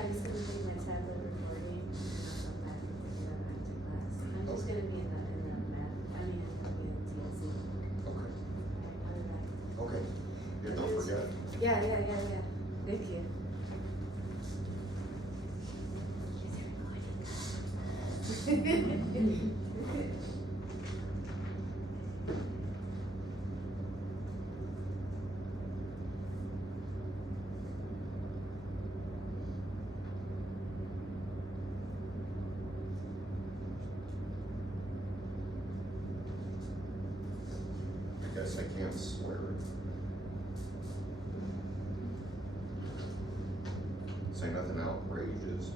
Yeah, I'm just gonna take my tablet recording and I'll come back and pick it up after class. I'm just gonna be in the math, I mean, I'll be in TLC. Okay. I'll be back. Okay. Yeah, don't forget. Yeah. Thank you. I guess I can't swear. Say nothing outrageous.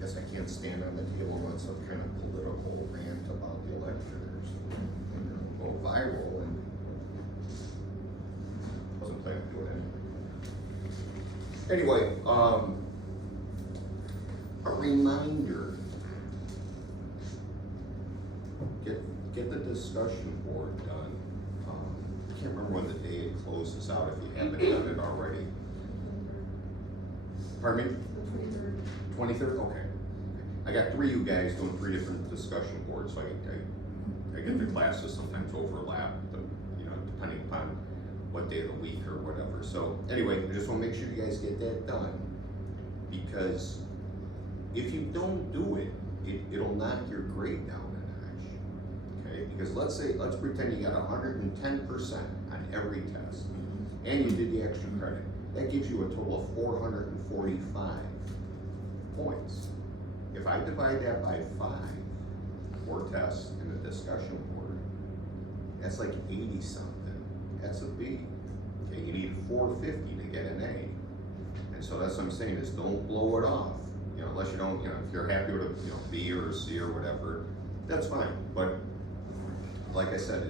Guess I can't stand on the table on some kind of political rant about the election or something. Go viral and wasn't planning to do it anyway. Anyway, a reminder. Get the discussion board done. I can't remember when the day it closes out if you haven't done it already. Pardon me? 23rd? Okay. I got 3 of you guys doing 3 different discussion boards, so I get the classes sometimes overlap, depending upon what day of the week or whatever. So anyway, I just want to make sure you guys get that done, because if you don't do it, it'll knock your grade down a notch. Okay? Because let's pretend you got 110% on every test, and you did the extra credit. That gives you a total of 445 points. If I divide that by 5, 4 tests in the discussion board, that's like 80 something. That's a B. Okay, you need 450 to get an A. And so that's what I'm saying is don't blow it off. Unless you don't, if you're happy with a B or a C or whatever, that's fine. But like I said,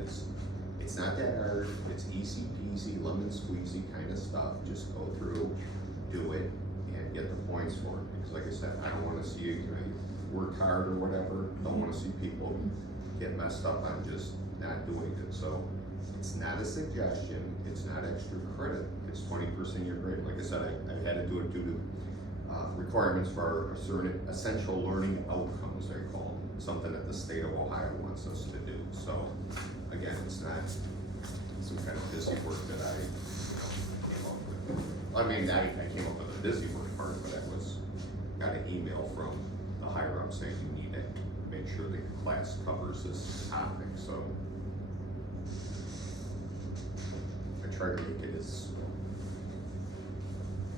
it's not that hard. It's easy peasy, lemon squeezy kind of stuff. Just go through, do it, and get the points for it. Because like I said, I don't want to see you work hard or whatever. Don't want to see people get messed up on just not doing it. So it's not a suggestion. It's not extra credit. It's 20% of your grade. Like I said, I've had to do it due to requirements for our certain essential learning outcomes, they call them. Something that the state of Ohio wants us to do. So again, it's not some kind of busy work that I came up with. I mean, I came up with the busy work part, but got an email from the higher up saying you need to make sure the class covers this topic. So I try to make it as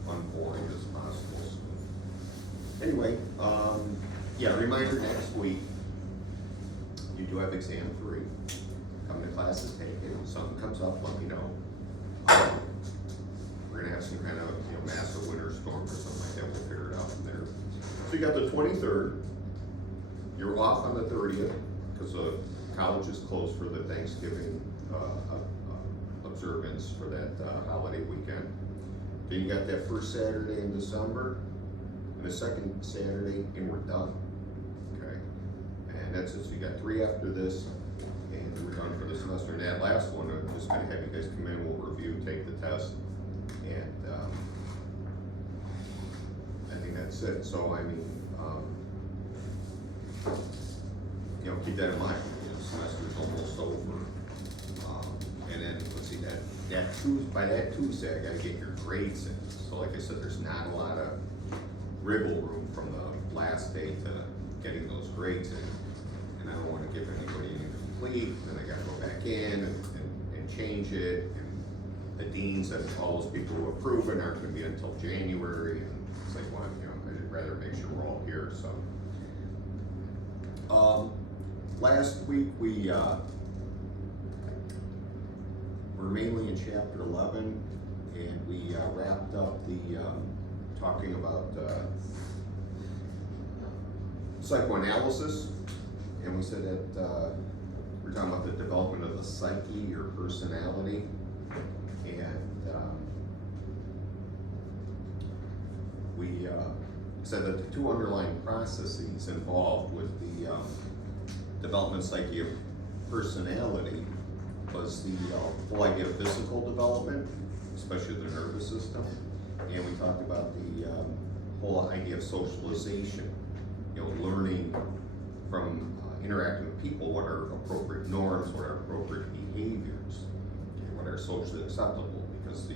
unboring as possible. So anyway, yeah, reminder next week, you do have exam 3. Come to class to take it. If something comes up, let me know. We're gonna have some kind of massive winter storm or something like that. We'll figure it out from there. So you got the 23rd. You're off on the 30th because college is closed for the Thanksgiving observance for that holiday weekend. Then you got that first Saturday in December and the second Saturday, and we're done. Okay, and that's it. So you got 3 after this, and we're done for the semester. And that last one, I'm just gonna have you guys come in. We'll review, take the test, and I think that's it. So I mean, keep that in mind. The semester's almost over, and then let's see by that Tuesday, I got to get your grades in. So like I said, there's not a lot of wriggle room from the last day to getting those grades in, and I don't want to give anybody an incomplete. Then I got to go back in and change it. And the deans and all those people who approve it aren't going to be until January. And it's like, well, I'd rather make sure we're all here. So. Last week we were mainly in chapter 11, and we wrapped up the talking about psychoanalysis, and we said that we're talking about the development of the psyche or personality, and we said that the 2 underlying processes involved with the development psyche of personality was the whole idea of physical development especially the nervous system. And we talked about the whole idea of socialization, you know, learning from interacting with people, what are appropriate norms, what are appropriate behaviors, okay, what are socially acceptable, because the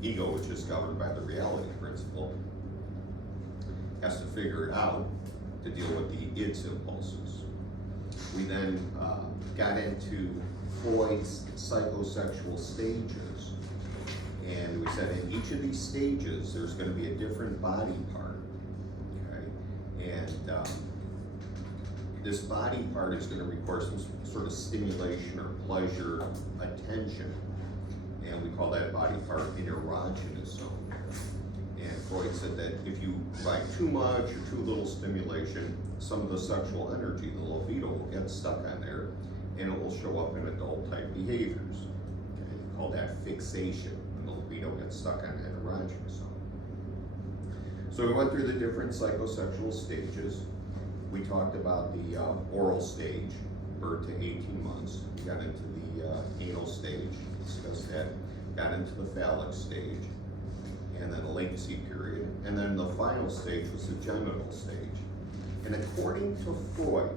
ego, which is governed by the reality principle, has to figure it out to deal with the id's impulses. We then got into Freud's psychosexual stages, and we said in each of these stages there's going to be a different body part, okay? And this body part is going to require some sort of stimulation or pleasure, attention, and we call that body part an erogenous zone. And Freud said that if you provide too much or too little stimulation, some of the sexual energy, the libido, will get stuck on there, and it will show up in adult type behaviors. Okay? We call that fixation, when the libido gets stuck on that erogenous zone. So we went through the different psychosexual stages. We talked about the oral stage, birth to 18 months. We got into the anal stage, discussed that. Got into the phallic stage, and then the latency period. And then the final stage was the genital stage. And according to Freud,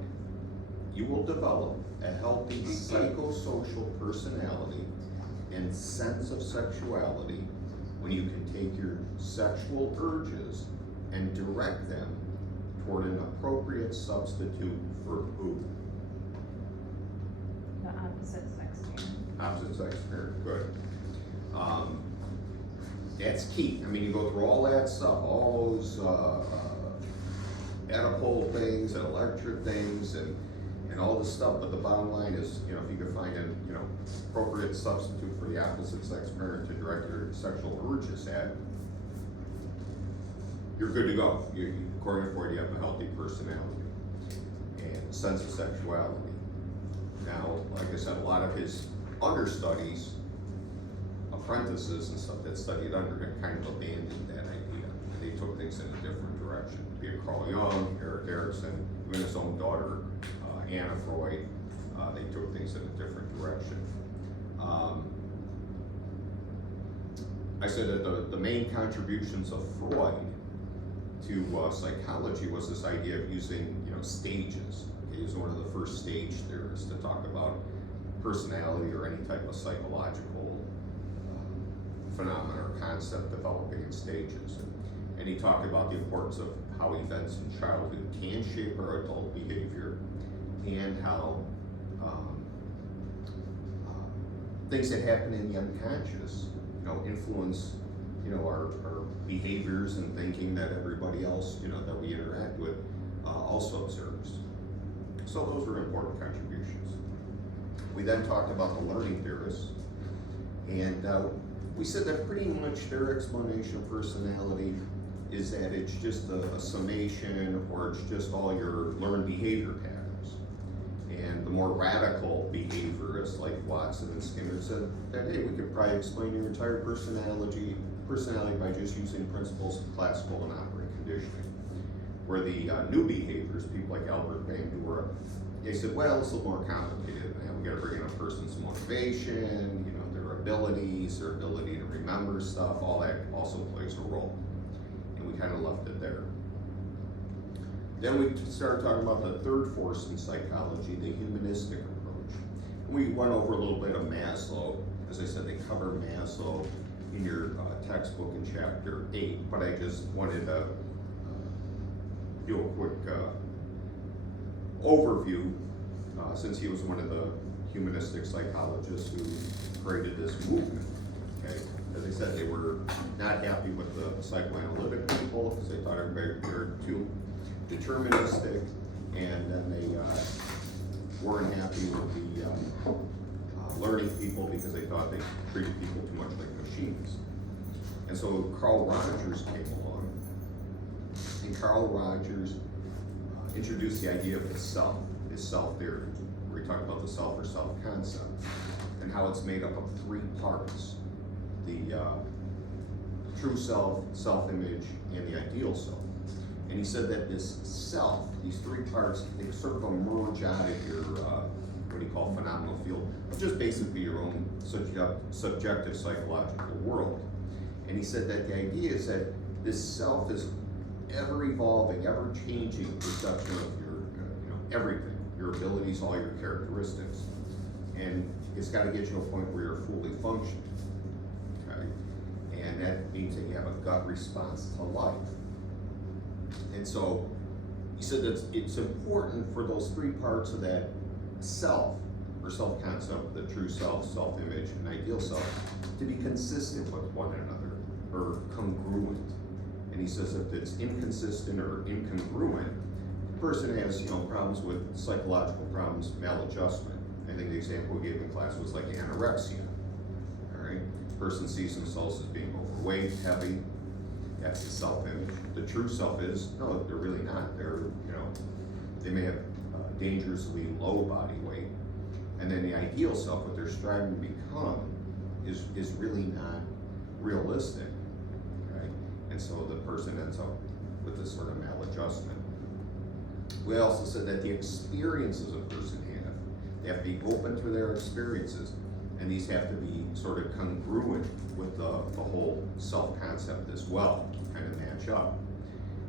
you will develop a healthy psychosocial personality and sense of sexuality when you can take your sexual urges and direct them toward an appropriate substitute for who? The opposite sex parent. Opposite sex parent, good. That's key. I mean, you go through all that stuff, all those Oedipal things and electric things and all this stuff, but the bottom line is, you know, if you could find an appropriate substitute for the opposite sex parent to direct your sexual urges at, you're good to go. According to Freud, you have a healthy personality and a sense of sexuality. Now, like I said, a lot of his understudies, apprentices and stuff that studied under him, kind of abandoned that idea. And they took things in a different direction. Be it Carl Jung, Erik Erikson, even his own daughter, Anna Freud, they took things in a different direction. I said that the main contributions of Freud to psychology was this idea of using, stages. He was one of the first stage theorists to talk about personality or any type of psychological phenomenon or concept developing in stages. And he talked about the importance of how events in childhood can shape our adult behavior, and how things that happen in the unconscious, influence, our behaviors and thinking that everybody else, that we interact with, also observes. So those were important contributions. We then talked about the learning theorists, and we said that pretty much their explanation of personality is that it's just a summation, or it's just all your learned behavior patterns. And the more radical behaviorists like Watson and Skinner said that, hey, we could probably explain your entire personality by just using principles of classical and operant conditioning. Where the new behaviors, people like Albert Bandura, they said, well, it's a little more complicated than that. We gotta bring in a person's motivation, their abilities, their ability to remember stuff, all that also plays a role. And we kind of left it there. Then we started talking about the third force in psychology, the humanistic approach. And we went over a little bit of Maslow. As I said, they cover Maslow in your textbook in chapter 8, but I just wanted to do a quick overview, since he was one of the humanistic psychologists who created this movement. Okay, as I said, they were not happy with the psychoanalytic people because they thought everybody were too deterministic, and then they weren't happy with the learning people because they thought they treated people too much like machines. And so Carl Rogers came along, and Carl Rogers introduced the idea of the self, his self theory, where he talked about the self or self concept, and how it's made up of three parts: the true self, self-image, and the ideal self. And he said that this self, these three parts, they sort of emerge out of your, what he called phenomenal field, which is basically your own subjective psychological world. And he said that the idea is that this self is ever evolving, ever changing perception of your, everything, your abilities, all your characteristics. And it's gotta get you to a point where you're fully functioning, okay? And that means that you have a gut response to life. And so, he said that it's important for those three parts of that self, or self-concept, the true self, self-image, and ideal self, to be consistent with one another, or congruent. And he says if it's inconsistent or incongruent, the person has, problems with psychological problems, maladjustment. I think the example we gave in class was like anorexia, all right? Person sees themselves as being overweight, heavy, that's the self-image. The true self is, no, they're really not. They're, they may have dangerously low body weight. And then the ideal self, what they're striving to become, is really not realistic, right? And so the person ends up with this sort of maladjustment. We also said that the experiences a person have, they have to be open to their experiences, and these have to be sort of congruent with the whole self-concept as well, kind of match up.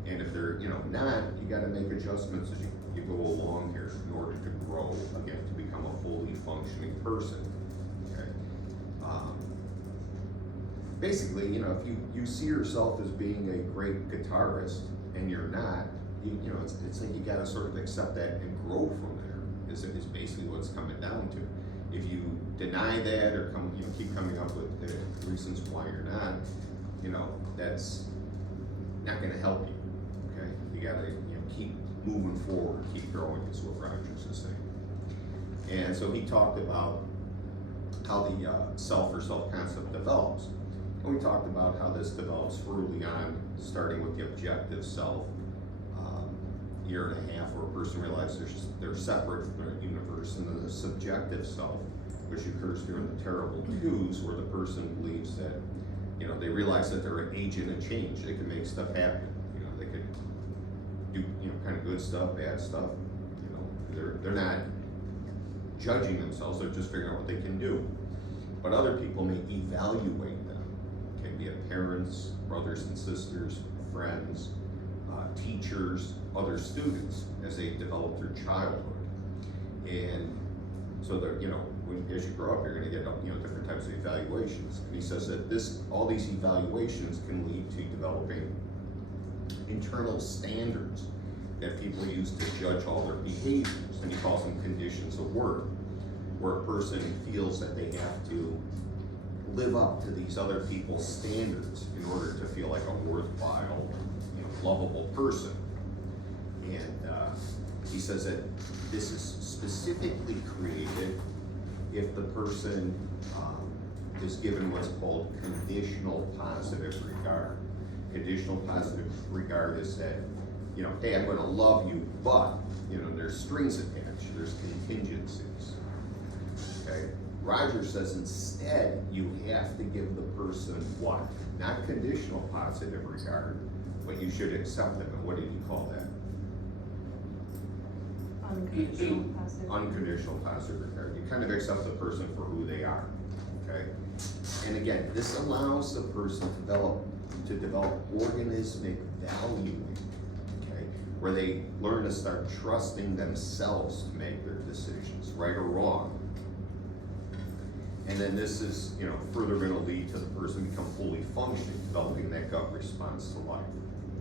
And if they're, not, you gotta make adjustments as you go along here in order to grow, again, to become a fully functioning person, okay? Basically, if you see yourself as being a great guitarist and you're not, it's like you gotta sort of accept that and grow from there, is basically what it's coming down to. If you deny that or keep coming up with the reasons why you're not, that's not gonna help you, okay? You gotta, keep moving forward, keep growing is what Rogers is saying. And so he talked about how the self or self-concept develops. And we talked about how this develops early on, starting with the objective self, year and a half, where a person realizes they're separate from their universe, and then the subjective self, which occurs during the terrible twos, where the person believes that, they realize that they're an agent of change. They can make stuff happen. They could do, kind of good stuff, bad stuff. They're not judging themselves. They're just figuring out what they can do. But other people may evaluate them. It can be parents, brothers and sisters, friends, teachers, other students as they develop their childhood. And so they're, as you grow up, you're gonna get, different types of evaluations. And he says that all these evaluations can lead to developing internal standards that people use to judge all their behaviors. And he calls them conditions of worth, where a person feels that they have to live up to these other people's standards in order to feel like a worthwhile, lovable person. And he says that this is specifically created if the person is given what's called conditional positive regard. Conditional positive regard is that, hey, I'm gonna love you, but, there's strings attached, there's contingencies, okay? Rogers says instead, you have to give the person what? Not conditional positive regard, but you should accept them. And what did he call that? Unconditional positive. Unconditional positive regard. You kind of accept the person for who they are, okay? And again, this allows the person to develop organismic valuing, okay? Where they learn to start trusting themselves to make their decisions, right or wrong. And then this is, further gonna lead to the person become fully functioning, developing that gut response to life,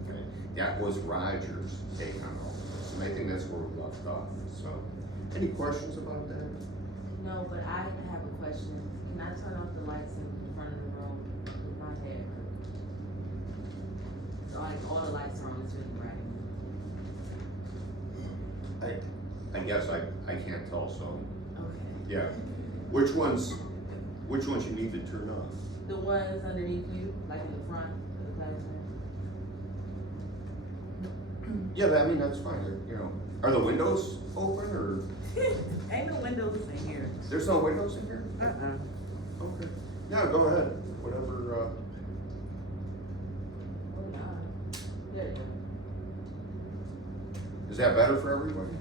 okay? That was Rogers' take on all of this, and I think that's where we left off. So, any questions about that? No, but I have a question. Can I turn off the lights in front of the room with my head? So like all the lights are on, it's really bright. I guess I can't tell, so, Okay. yeah. Which ones you need to turn off? The ones underneath you, like in the front of the classroom. Yeah, but I mean, that's fine, are the windows open, or? Ain't no windows in here. There's no windows in here? Okay. Yeah, go ahead, whatever, Oh, no. There you go. is that better for everybody?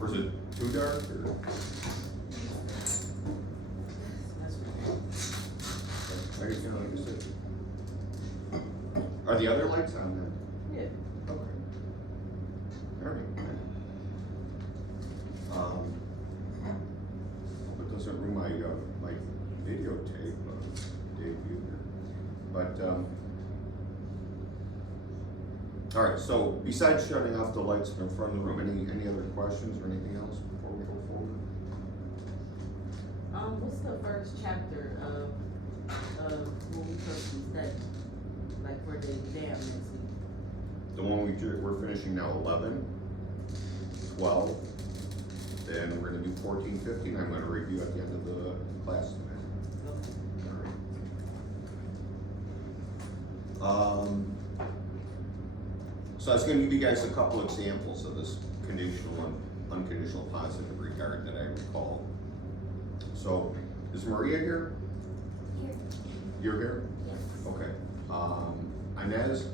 Or is it too dark, or? That's right. I guess, the other lights on then? Yeah. Okay. Alright. Hope it doesn't ruin my videotape, debut here. But, alright, so besides shutting off the lights in the front of the room, any other questions or anything else before we go forward? What's the first chapter of what we supposed to study? Like for the exam next week? The one we're finishing now, 11, 12, then we're gonna do 14, 15, I'm gonna review at the end of the class tonight. Okay. So I was gonna give you guys a couple examples of this conditional and unconditional positive regard that I recall. So, is Maria here? Here. You're here? Yes. Okay. Inez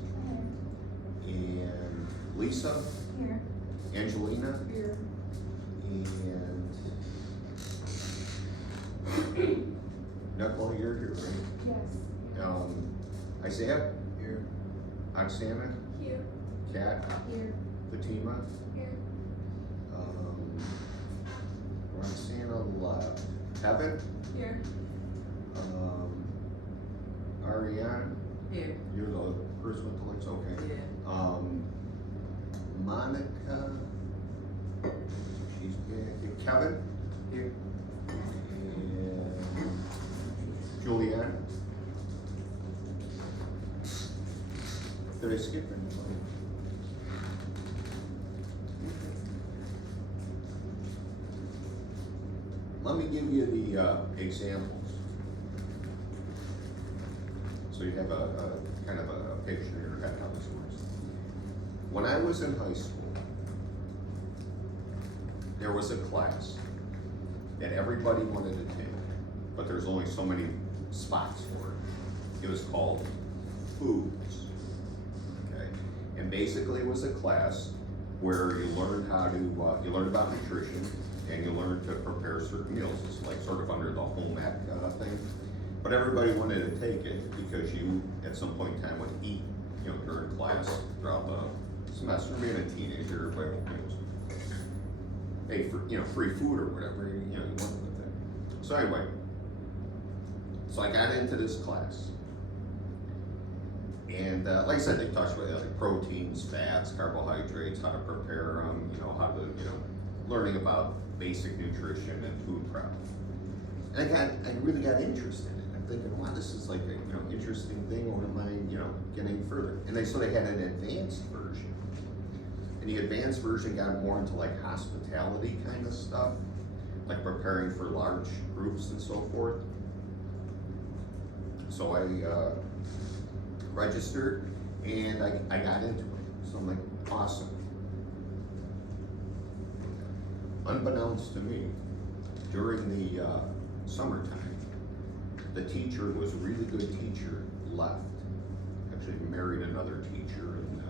Here. and Lisa, Here. Angelina, Here. and Nicole, you're here, right? Yes. Isaiah? Here. Oksana? Here. Kat? Here. Fatima? Here. Roxana left. Kevin? Here. Ariane? Here. You're the person with the lights, okay. Yeah. Monica? She's back. Kevin? Here. And Julianne? Did I skip anybody? Let me give you the examples. So you have a kind of a picture in your head how this works. When I was in high school, there was a class that everybody wanted to take, but there's only so many spots for it. It was called foods. Okay, and basically it was a class where you learned how to you learned about nutrition and you learned to prepare certain meals. It's like sort of under the home ec thing. But everybody wanted to take it because you, at some point in time, would eat, you know, during class throughout the semester. Being a teenager, but pay for, you know, free food or whatever, you know, you went with it. So anyway, so I got into this class, and like I said, they talked about like proteins, fats, carbohydrates, how to prepare them, you know, how to, you know, learning about basic nutrition and food prep. And I really got interested in it. I'm thinking, wow, this is like a, you know, interesting thing. What am I, you know, getting further? And so they had an advanced version. And the advanced version got more into like hospitality kind of stuff, like preparing for large groups and so forth. So I registered and I got into it. So I'm like, awesome. Unbeknownst to me, during the summertime, the teacher was a really good teacher, left. Actually married another teacher and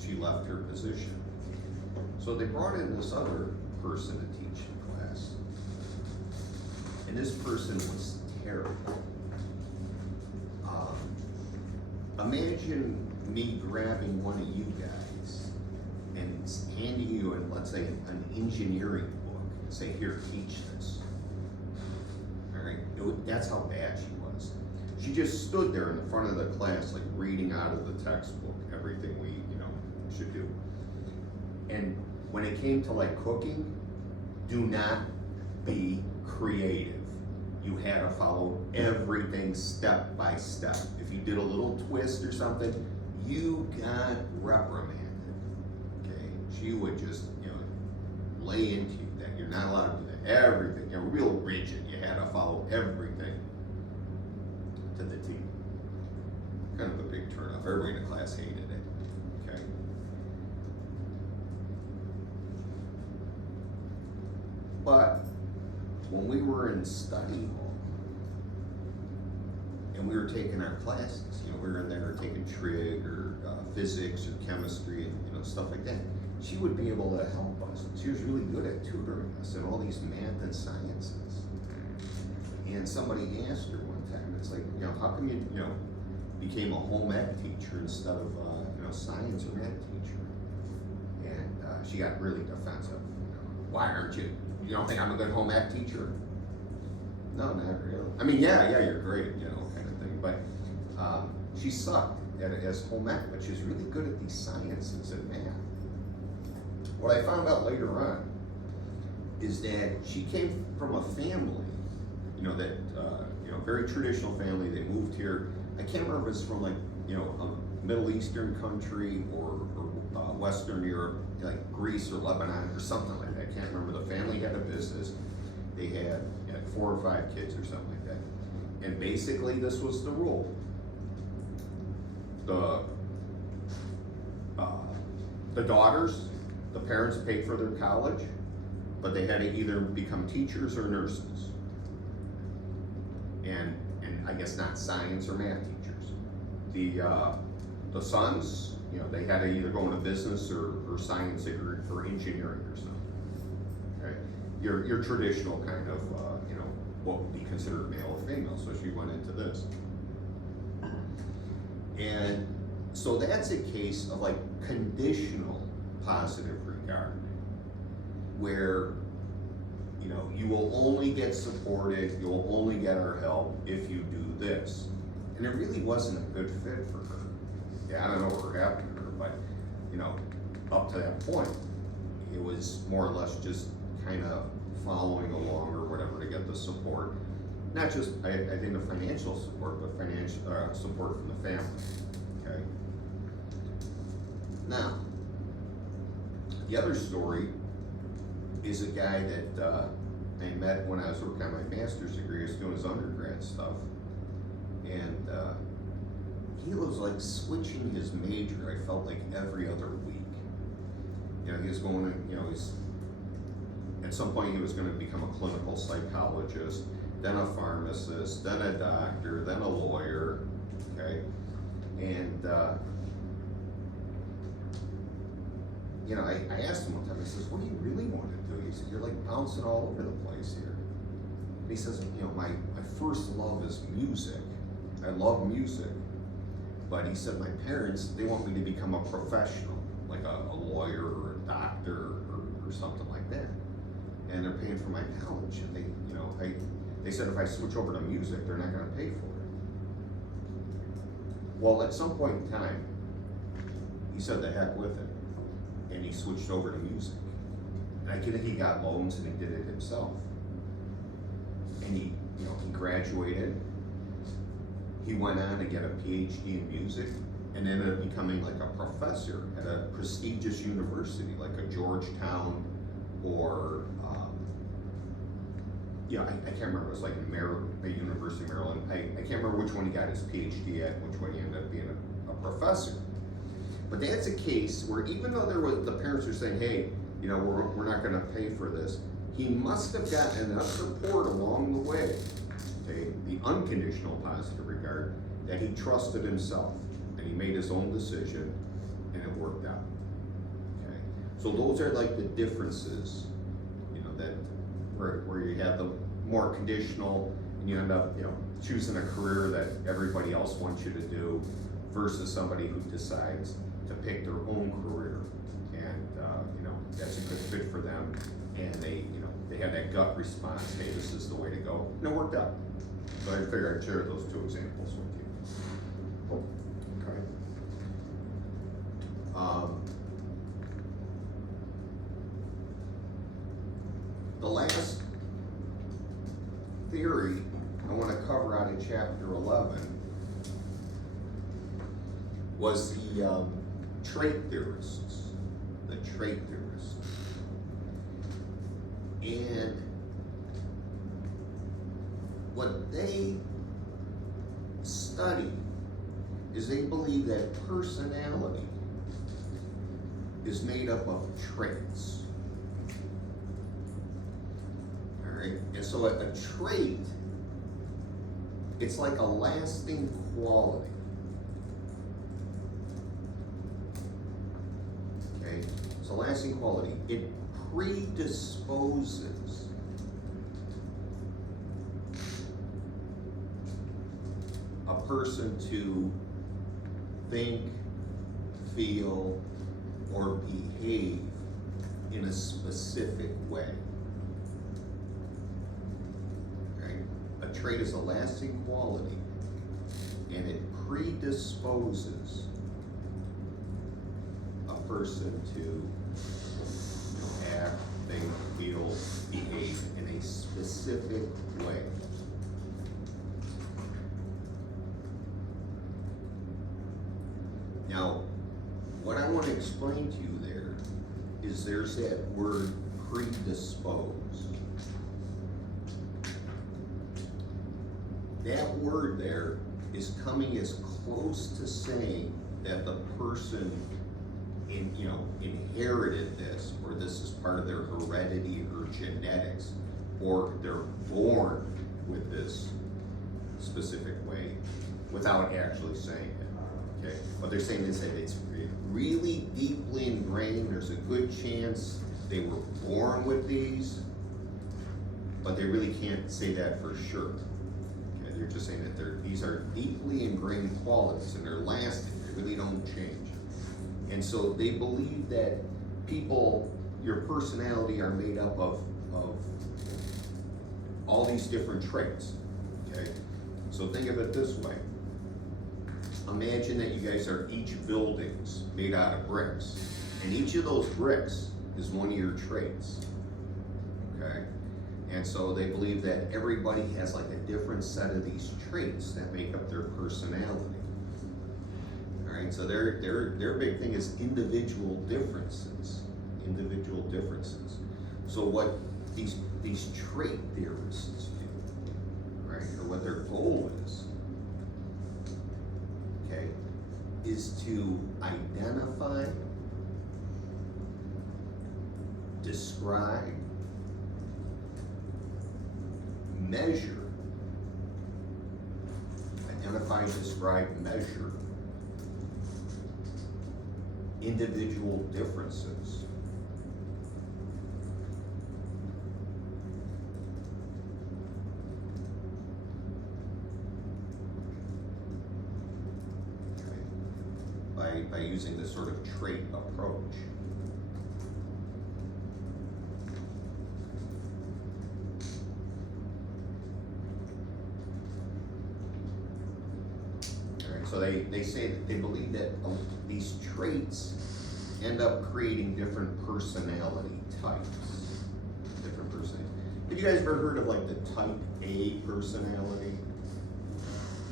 she left her position. So they brought in this other person to teach the class. And this person was terrible. Imagine me grabbing one of you guys and handing you, let's say, an engineering book and say, here, teach this. All right, that's how bad she was. She just stood there in the front of the class, like reading out of the textbook, everything we, you know, should do. And when it came to like cooking, do not be creative. You had to follow everything step by step. If you did a little twist or something, you got reprimanded. Okay, she would just, you know, lay into you that you're not allowed to do that. Everything, you're real rigid. You had to follow everything to the T. Kind of a big turnoff. Everybody in the class hated it. Okay. But when we were in study hall and we were taking our classes, you know, we were in there taking trig or physics or chemistry and, you know, stuff like that, she would be able to help us. She was really good at tutoring us in all these math and sciences. And somebody asked her one time, it's like, you know, how come you became a home ec teacher instead of, science or math teacher? And she got really defensive. Why aren't you? You don't think I'm a good home ec teacher? No, not really. I mean, yeah, you're great, kind of thing. But she sucked as home ec, but she's really good at these sciences and math. What I found out later on is that she came from a family, that very traditional family. They moved here. I can't remember if it's from a Middle Eastern country or Western Europe, like Greece or Lebanon or something like that. I can't remember. The family had a business. They had 4 or 5 kids or something like that. And basically this was the rule. The daughters, the parents paid for their college, but they had to either become teachers or nurses. And I guess not science or math teachers. The sons, they had to either go into business or science or engineering or something. Okay, your traditional kind of what would be considered male or female. So she went into this, and so that's a case of like conditional positive regard, where you will only get supported, you'll only get our help if you do this. And it really wasn't a good fit for her. Yeah, I don't know what happened to her, but up to that point, it was more or less just kind of following along or whatever to get the support. Not just, I think, the financial support, but financial support from the family. Okay. Now, the other story is a guy that I met when I was working on my master's degree. I was doing his undergrad stuff, and he was like switching his major. I felt like every other week. He was going to, he's at some point he was going to become a clinical psychologist, then a pharmacist, then a doctor, then a lawyer. Okay, and I asked him one time, I says, what do you really want to do? He said, you're like bouncing all over the place here. And he says, my first love is music. I love music. But he said, my parents, they want me to become a professional, like a lawyer or a doctor or something like that. And they're paying for my college. And they said if I switch over to music, they're not gonna pay for it. Well, at some point in time, he said the heck with it. And he switched over to music. And I think he got loans and he did it himself. And he graduated. He went on to get a PhD in music and ended up becoming like a professor at a prestigious university, like a Georgetown or, I can't remember, it was like a University of Maryland. I can't remember which one he got his PhD at, which one he ended up being a professor. But that's a case where even though the parents are saying, hey, we're not gonna pay for this, he must have gotten enough support along the way, okay, the unconditional positive regard, that he trusted himself and he made his own decision and it worked out. Okay, so those are like the differences, that where you have the more conditional and you end up, choosing a career that everybody else wants you to do versus somebody who decides to pick their own career, and that's a good fit for them, and they had that gut response, hey, this is the way to go, and it worked out. So I figured I'd share those 2 examples with you. Okay. The last theory I want to cover out of chapter 11 was the trait theorists. The trait theorists. And what they study is they believe that personality is made up of traits. All right, and so a trait, it's like a lasting quality. Okay, it's a lasting quality. It predisposes person to think, feel, or behave in a specific way. Okay? A trait is a lasting quality, and it predisposes a person to act, think, feel, behave in a specific way. Now, what I want to explain to you there is there's that word predispose. That word there is coming as close to saying that the person inherited this, or this is part of their heredity or genetics, or they're born with this specific way without actually saying it. Okay, what they're saying is that it's really deeply ingrained. There's a good chance they were born with these, but they really can't say that for sure. Okay, they're just saying that these are deeply ingrained qualities and they're lasting. They really don't change. And so they believe that your personality are made up of all these different traits. Okay, so think of it this way. Imagine that you guys are each buildings made out of bricks, and each of those bricks is one of your traits. Okay, and so they believe that everybody has like a different set of these traits that make up their personality. All right, so their big thing is individual differences. Individual differences. So what these trait theorists do, right, or what their goal is, okay, is to identify, describe, measure, individual differences. By using this sort of trait approach. All right, so they say that they believe that these traits end up creating different personality types. Different personality. Have you guys ever heard of like the type A personality?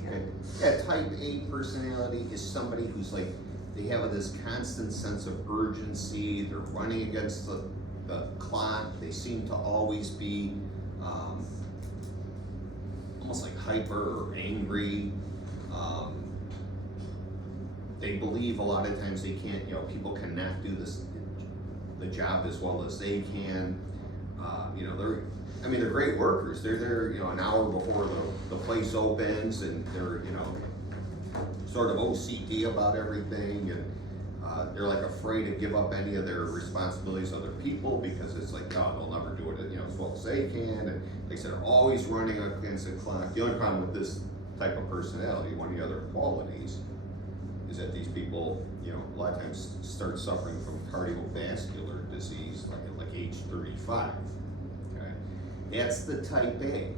Okay. Yeah, type A personality is somebody who's like, they have this constant sense of urgency, they're running against the clock, they seem to always be almost like hyper or angry. They believe a lot of times they can't, people cannot do the job as well as they can. They're great workers. They're there, an hour before the place opens, and they're, sort of OCD about everything, and they're like afraid to give up any of their responsibilities to other people because it's like, they'll never do it, as well as they can. And like I said, they're always running against the clock. The only problem with this type of personality, one of the other qualities, is that these people, a lot of times start suffering from cardiovascular disease like age 35. Okay, that's the type A.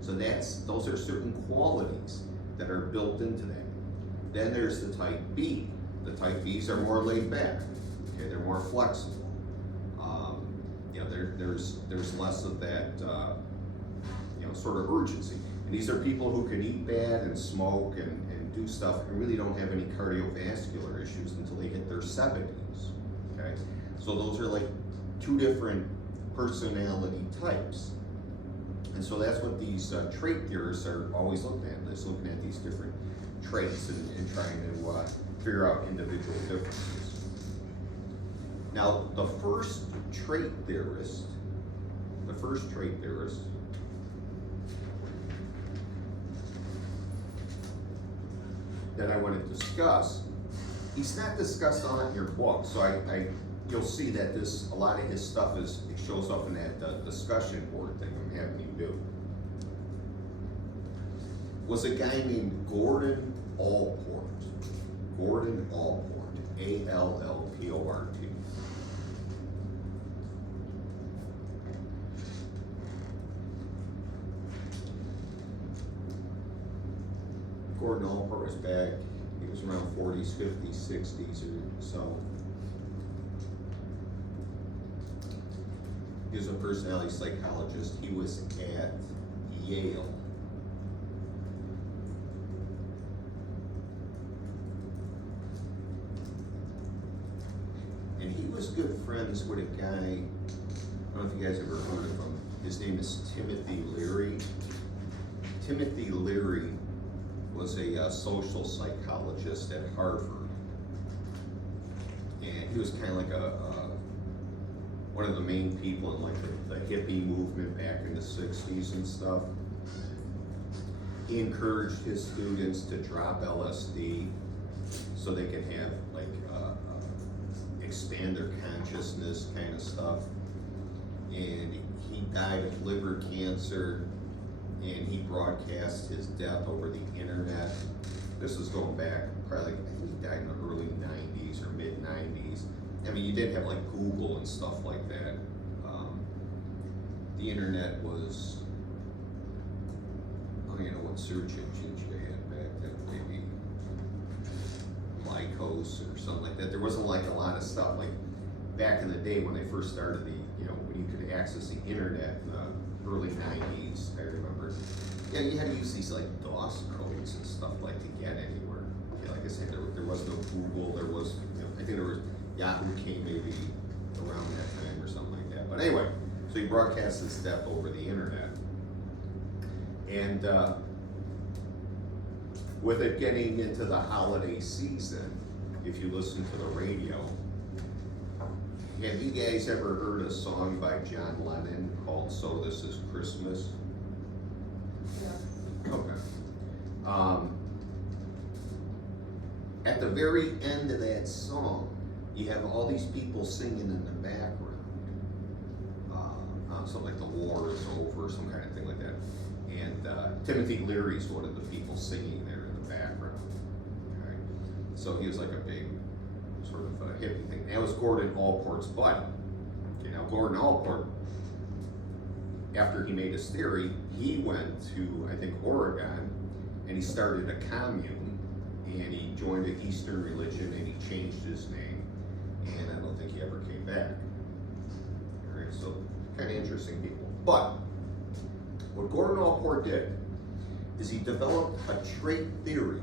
So those are certain qualities that are built into that. Then there's the type B. The type Bs are more laid back. Okay, they're more flexible. There's less of that, sort of urgency. And these are people who can eat bad and smoke and do stuff and really don't have any cardiovascular issues until they hit their 70s. Okay, so those are like two different personality types. And so that's what these trait theorists are always looking at. They're just looking at these different traits and trying to figure out individual differences. Now, the first trait theorist that I want to discuss, he's not discussed on in your book, so you'll see that a lot of his stuff it shows up in that discussion board thing I'm having you do. was a guy named Gordon Allport. Gordon Allport, A-L-L-P-O-R-T. Gordon Allport was back, he was around 40s, 50s, 60s or so. He was a personality psychologist. He was at Yale. And he was good friends with a guy, I don't know if you guys ever heard of him. His name is Timothy Leary. Timothy Leary was a social psychologist at Harvard. And he was kind of like one of the main people in like the hippie movement back in the 60s and stuff. He encouraged his students to drop LSD so they could have like expand their consciousness kind of stuff. And he died of liver cancer, and he broadcast his death over the internet. This was going back probably, I think he died in the early 90s or mid 90s. I mean, you did have like Google and stuff like that. The internet was, I don't even know what search engines you had back then, maybe Lycos or something like that. There wasn't like a lot of stuff like back in the day when they first started the, when you could access the internet in the early 90s, I remember. Yeah, you had to use these like DOS codes and stuff like to get anywhere. Yeah, like I said, there was no Google, there was, I think there was Yahoo came maybe around that time or something like that. But anyway, so he broadcast his death over the internet. And with it getting into the holiday season, if you listen to the radio, have you guys ever heard a song by John Lennon called So This Is Christmas? Yeah. Okay. At the very end of that song, you have all these people singing in the background. Something like the war is over, some kind of thing like that. And Timothy Leary's one of the people singing there in the background. Okay? So he was like a big sort of hippie thing. That was Gordon Allport's buddy. Okay, now Gordon Allport, after he made his theory, he went to, I think, Oregon, and he started a commune, and he joined the Eastern religion, and he changed his name, and I don't think he ever came back. All right, so kind of interesting people. But what Gordon Allport did is he developed a trait theory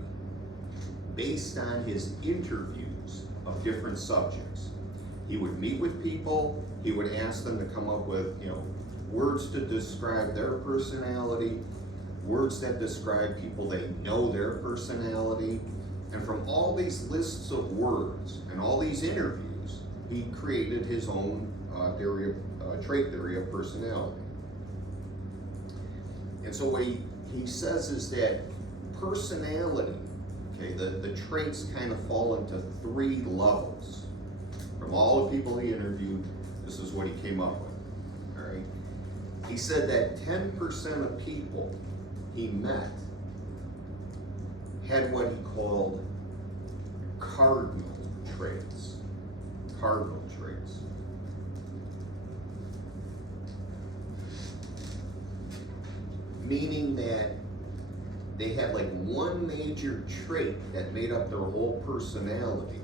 based on his interviews of different subjects. He would meet with people, he would ask them to come up with, words to describe their personality, words that describe people that know their personality, and from all these lists of words and all these interviews, he created his own trait theory of personality. And so what he says is that personality, okay, the traits kind of fall into 3 levels. From all the people he interviewed, this is what he came up with, all right? He said that 10% of people he met had what he called cardinal traits. Cardinal traits. Meaning that they had like one major trait that made up their whole personality,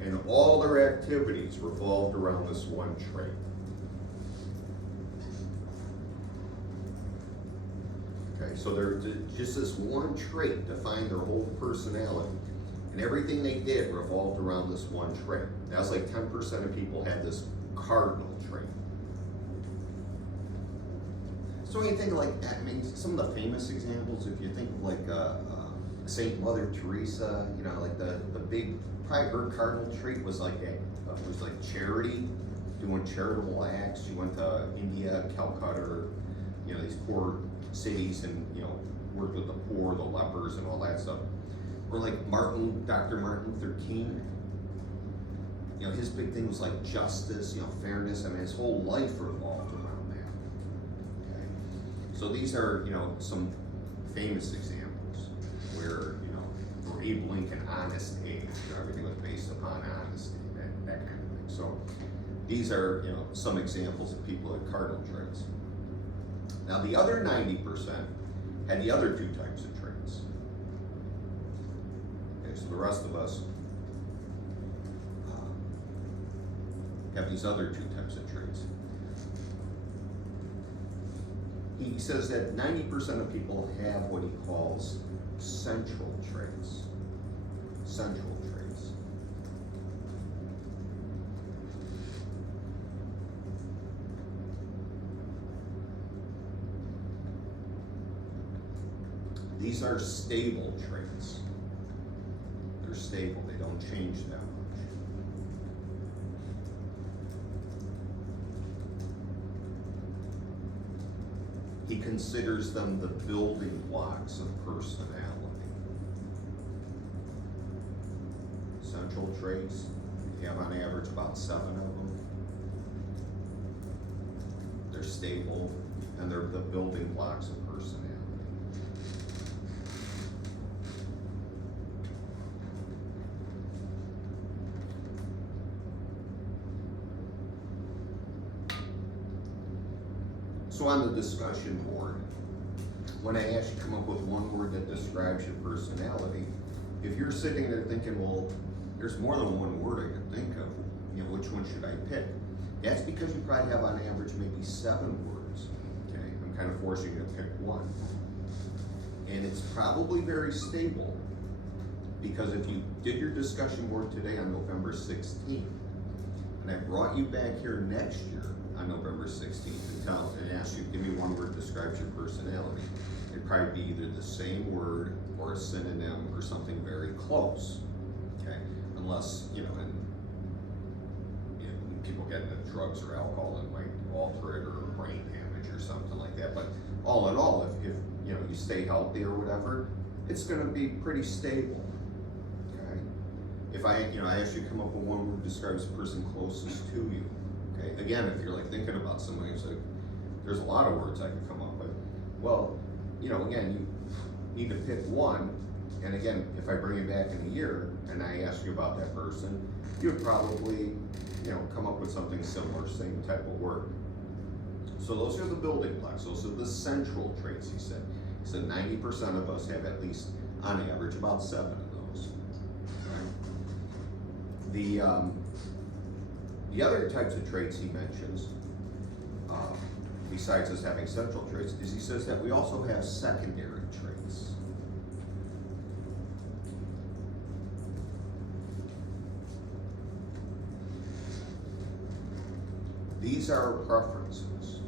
and all their activities revolved around this one trait. Okay, so they're just this one trait defined their whole personality, and everything they did revolved around this one trait. That's like 10% of people had this cardinal trait. So when you think of like that, I mean, some of the famous examples, if you think of like Saint Mother Teresa, like the big, probably her cardinal trait was like that, was like charity, doing charitable acts. She went to India, Calcutta, these poor cities, and worked with the poor, the lepers, and all that stuff. Or like Dr. Martin Luther King. His big thing was like justice, fairness. I mean, his whole life revolved around that. Okay? So these are, some famous examples. where, you know, or Abe Lincoln, honest Abe, you know, everything was based upon honesty, that kind of thing. So these are, you know, some examples of people with cardinal traits. Now the other 90% had the other two types of traits. Okay, so the rest of us have these other two types of traits. He says that 90% of people have what he calls central traits. Central traits. These are stable traits. They're stable, they don't change that much. He considers them the building blocks of personality. Central traits, you have on average about 7 of them. They're stable, and they're the building blocks of personality. So on the discussion board, when I ask you to come up with one word that describes your personality, if you're sitting there thinking, well, there's more than one word I can think of, you know, which one should I pick? That's because you probably have on average maybe 7 words, okay? I'm kind of forcing you to pick one. And it's probably very stable, because if you did your discussion board today on November 16th, and I brought you back here next year on November 16th and asked you, give me one word that describes your personality, it'd probably be either the same word or a synonym or something very close, okay? Unless, you know, when people get into drugs or alcohol, it might alter it, or brain damage or something like that. But all in all, if you know, you stay healthy or whatever, it's gonna be pretty stable, okay? If I ask you to come up with one word that describes the person closest to you, okay? Again, if you're like thinking about somebody, it's like, there's a lot of words I could come up with. Well, you know, again, you need to pick one, and again, if I bring you back in a year and I ask you about that person, you would probably, you know, come up with something similar, same type of word. So those are the building blocks. Those are the central traits, he said. He said 90% of us have at least, on average, about 7 of those. Right? The other types of traits he mentions, besides us having central traits, is he says that we also have secondary traits. These are our preferences,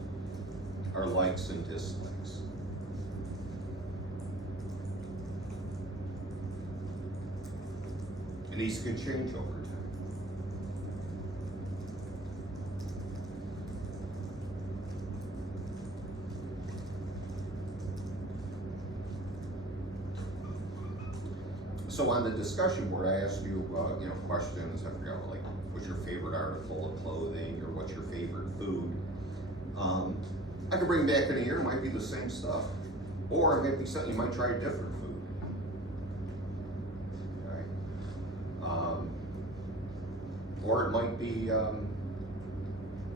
our likes and dislikes. And these can change over time. So on the discussion board, I asked you, you know, questions. I forgot, like, what's your favorite article of clothing, or what's your favorite food? I could bring back in a year, it might be the same stuff, or it might be something, you might try a different food. Okay. Or it might be, you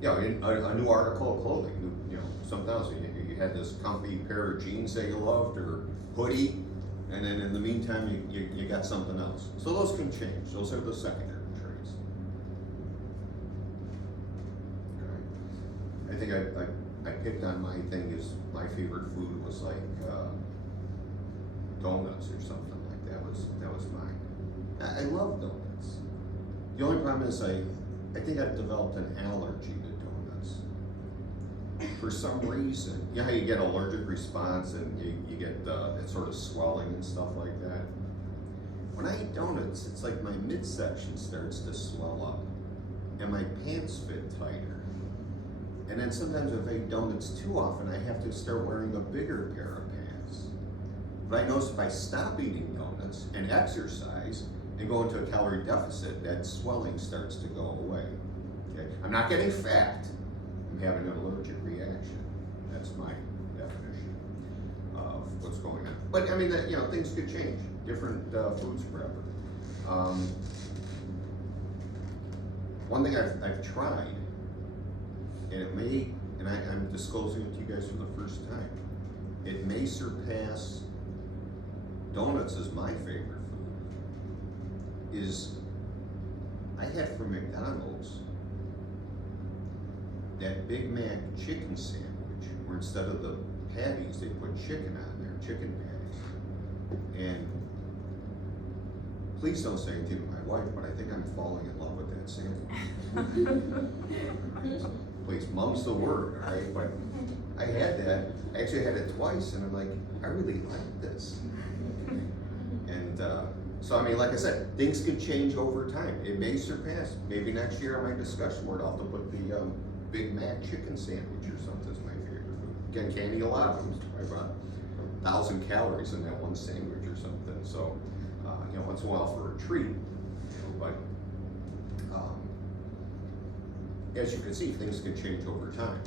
know, a new article of clothing. You know, something else. You had this comfy pair of jeans that you loved, or hoodie. And then in the meantime, you got something else. So those can change. Those are the secondary traits. Okay. I think I picked on my thing is my favorite food was like donuts or something like that. That was mine. I love donuts. The only problem is I think I've developed an allergy to donuts. For some reason, you know how you get allergic response and you get that sort of swelling and stuff like that? When I eat donuts, it's like my midsection starts to swell up and my pants fit tighter. And then sometimes if I eat donuts too often, I have to start wearing a bigger pair of pants. But I notice if I stop eating donuts and exercise and go into a calorie deficit, that swelling starts to go away. Okay? I'm not getting fat. I'm having an allergic reaction. That's my definition of what's going on. But I mean, that, you know, things could change. different foods forever. One thing I've tried, and it may, and I'm disclosing it to you guys for the first time, it may surpass donuts as my favorite food, is I had from McDonald's that Big Mac chicken sandwich, where instead of the patties, they put chicken on there, chicken patties. And please don't say anything to my wife, but I think I'm falling in love with that sandwich. Please, mom's the word, all right? But I had that, I actually had it twice, and I'm like, I really like this. And so, I mean, like I said, things could change over time. It may surpass, maybe next year on my discussion board, I'll have to put the Big Mac chicken sandwich or something as my favorite food. Again, can't eat a lot of them, probably about 1,000 calories in that one sandwich or something. So, you know, once in a while for a treat, you know, but as you can see, things can change over time.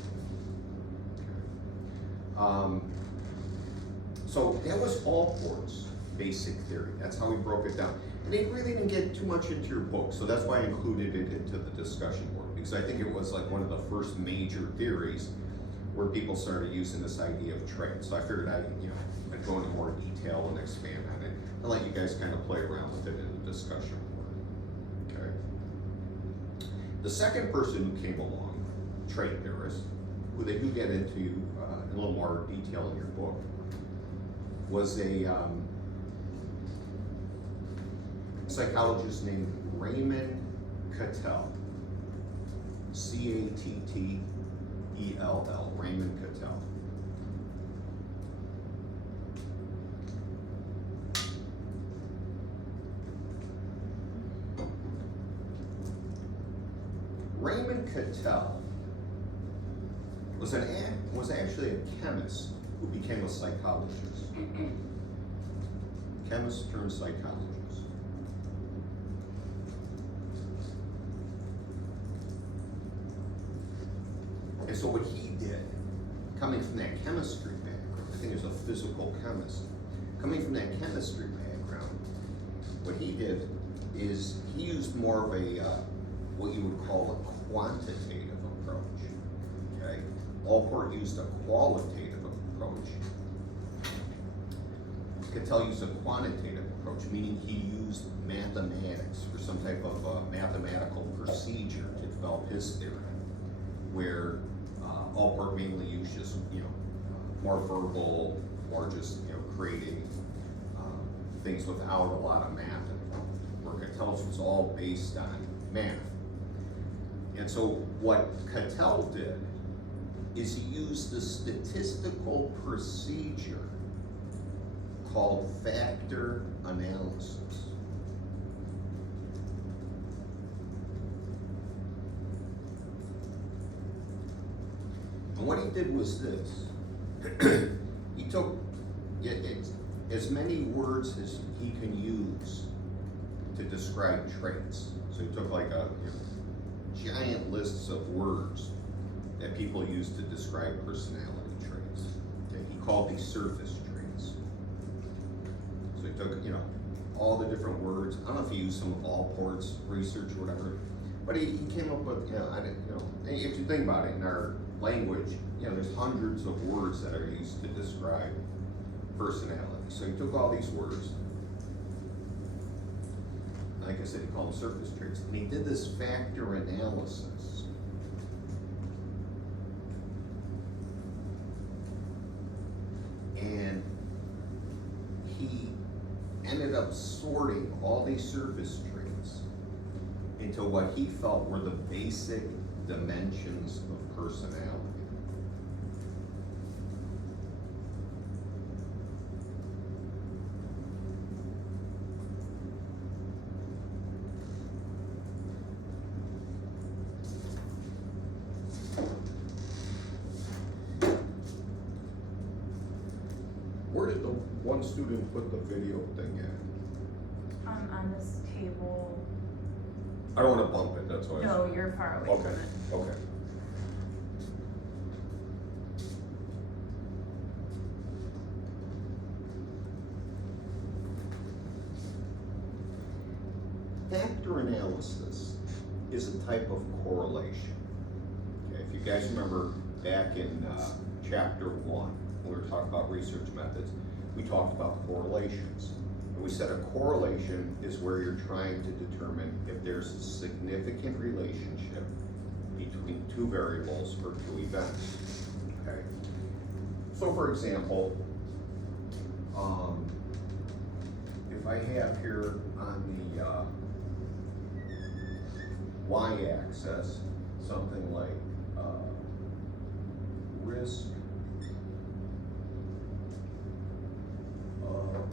So that was Allport's basic theory. That's how we broke it down. And they really didn't get too much into your book, so that's why I included it into the discussion board, because I think it was like one of the first major theories where people started using this idea of traits. So I figured I'd go into more detail and expand on it, and let you guys kind of play around with it in the discussion board. Okay. The second person who came along, trait theorist, who they do get into in a little more detail in your book, was a psychologist named Raymond Cattell. C-A-T-T-E-L-L, Raymond Cattell. Raymond Cattell was actually a chemist who became a psychologist. Chemist turned psychologist. And so what he did, coming from that chemistry background, I think he was a physical chemist, coming from that chemistry background, what he did is he used more of a, what you would call a quantitative approach, okay? Allport used a qualitative approach. Cattell used a quantitative approach, meaning he used mathematics or some type of mathematical procedure to develop his theory, where Allport mainly used just, more verbal, or just, creating things without a lot of math involved, where Cattell's was all based on math. And so what Cattell did is he used the statistical procedure called factor analysis. And what he did was this. He took as many words as he can use to describe traits. So he took like a giant lists of words that people use to describe personality traits. Okay? He called these surface traits. So he took, all the different words. I don't know if he used some of Allport's research or whatever, but he came up with, if you think about it, in our language, there's hundreds of words that are used to describe personality. So he took all these words, like I said, he called them surface traits, and he did this factor analysis. And he ended up sorting all these surface traits into what he felt were the basic dimensions of personality. Where did the one student put the video thing at? On this table. I don't want to bump it, that's why. No, you're far away from Okay, it. okay. analysis is a type of correlation. Okay, if you guys remember back in chapter 1, when we were talking about research methods, we talked about correlations. And we said a correlation is where you're trying to determine if there's a significant relationship between two variables or two events. Okay. So for example, if I have here on the y-axis something like risk of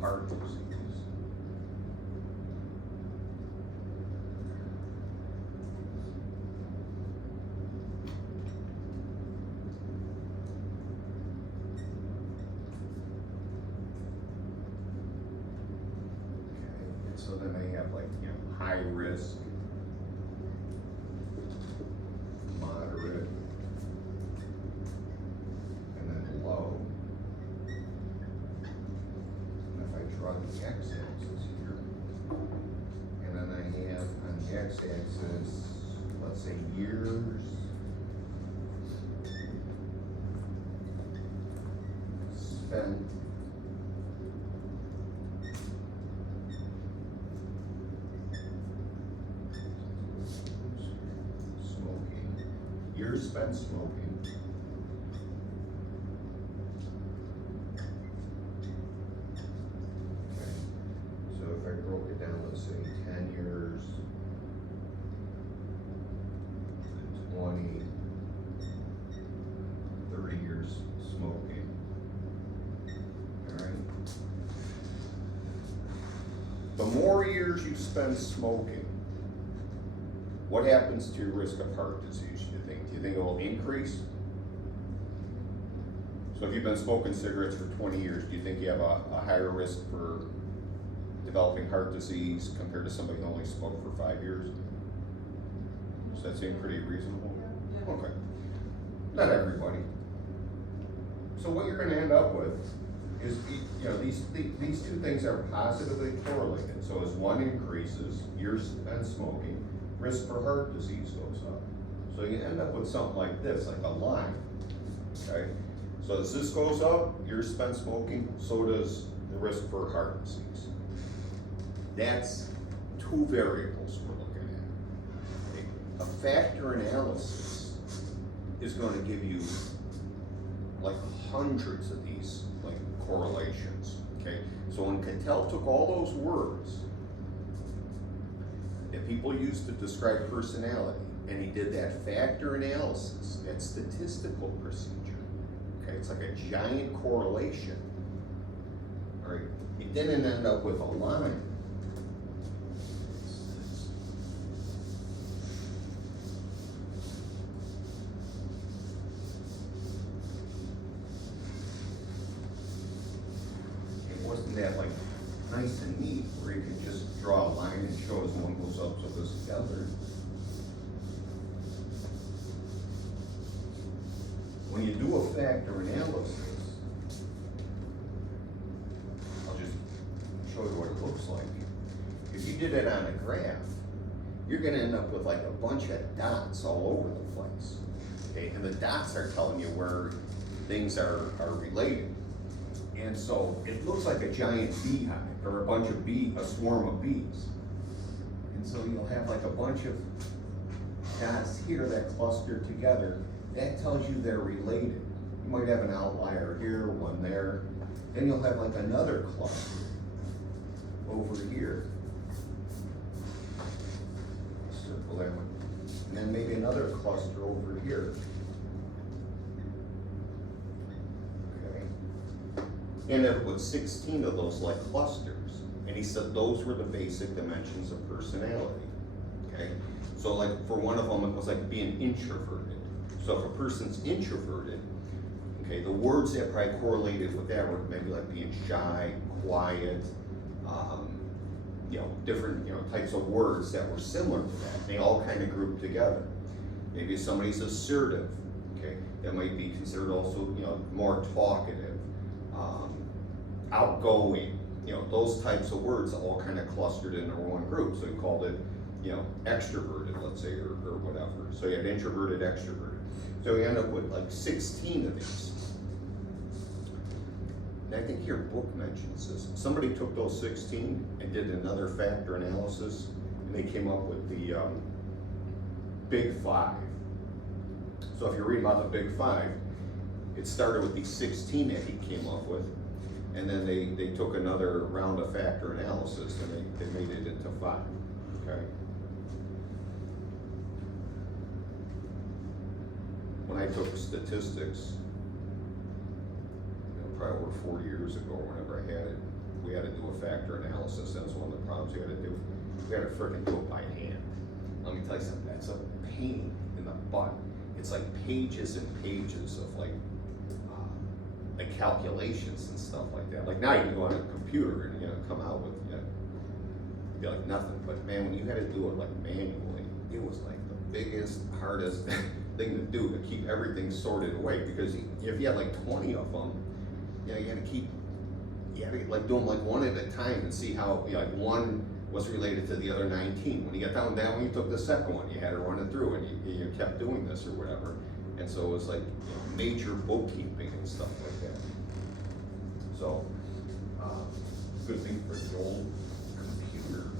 heart disease. So then I have like, high risk, moderate, and then low. And if I draw the x-axis here, and then I have on the x-axis, let's say years, spent years spent smoking. Okay, so if I broke it down, let's say 10 years, 20, 30 years smoking. Alright? The more years you spend smoking, what happens to your risk of heart disease, do you think? Do you think it will increase? So if you've been smoking cigarettes for 20 years, do you think you have a higher risk for developing heart disease compared to somebody who only smoked for 5 years? Does that seem pretty reasonable? Yeah. Okay. Not everybody. So what you're gonna end up with is, these two things are positively correlated. So as one increases, years spent smoking, risk for heart disease goes up. So you end up with something like this, like a line, okay? So as this goes up, years spent smoking, so does the risk for heart disease. That's two variables we're looking at. Okay? A factor analysis is going to give you like hundreds of these like correlations, okay? So when Cattell took all those words that people used to describe personality, and he did that factor analysis, that statistical procedure, okay? It's like a giant correlation, all right? He didn't end up with a line. It wasn't that like nice and neat where you could just draw a line and show as one goes up, so it goes together. When you do a factor analysis, I'll just show you what it looks like. If you did it on a graph, you're gonna end up with like a bunch of dots all over the place. Okay, and the dots are telling you where things are related. And so it looks like a giant beehive, or a swarm of bees. And so you'll have like a bunch of dots here that cluster together. That tells you they're related. You might have an outlier here, one there. Then you'll have like another cluster over here. Circle that one. And then maybe another cluster over here. And there was 16 of those like clusters. And he said those were the basic dimensions of personality, okay? So like for one of them, it was like being introverted. So if a person's introverted, okay, the words that probably correlated with that were maybe like being shy, quiet, different, types of words that were similar to that. They all kind of grouped together. Maybe somebody's assertive, okay? That might be considered also, more talkative. Outgoing, you know, those types of words all kind of clustered into one group, so he called it, you know, extroverted, let's say, or whatever. So you had introverted, extroverted. So we end up with like 16 of these. And I think your book mentions this. Somebody took those 16 and did another factor analysis, and they came up with the Big Five. So if you read about the Big Five, it started with these 16 that he came up with, and then they took another round of factor analysis and they made it into 5, okay? When I took statistics, you know, probably over 40 years ago, whenever I had it, we had to do a factor analysis. That was one of the problems we had to do. We had to frickin' do it by hand. Let me tell you something, that's a pain in the butt. It's like pages and pages of like calculations and stuff like that. Like now you can go on a computer and, you know, come out with, you know, be like nothing. But man, when you had to do it like manually, it was like the biggest, hardest thing to do, to keep everything sorted away. Because if you had like 20 of them, you know, you had to like do them like one at a time and see how, you know, like one was related to the other 19. When you got down to that one, you took the second one, you had to run it through, and you kept doing this or whatever. And so it was like, you know, major bookkeeping and stuff like that. So, good thing for the old computer.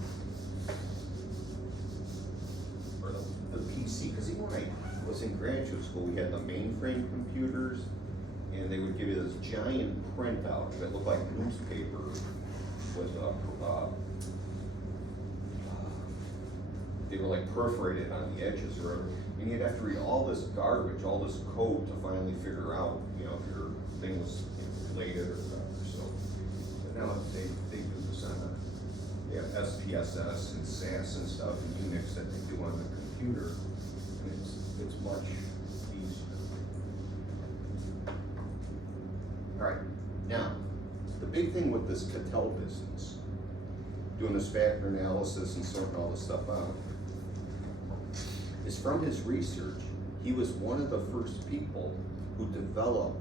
Or the PC, because even when I was in graduate school, we had the mainframe computers, and they would give you this giant printout that looked like newspaper with they were like perforated on the edges or whatever. And you'd have to read all this garbage, all this code to finally figure out, you know, if your thing was, you know, related or whatever. So now they do this on they have SPSS and SAS and stuff and Unix that they do on the computer. And it's much easier. All right, now, the big thing with this Cattell business, doing this factor analysis and sorting all this stuff out, is from his research, he was one of the first people who developed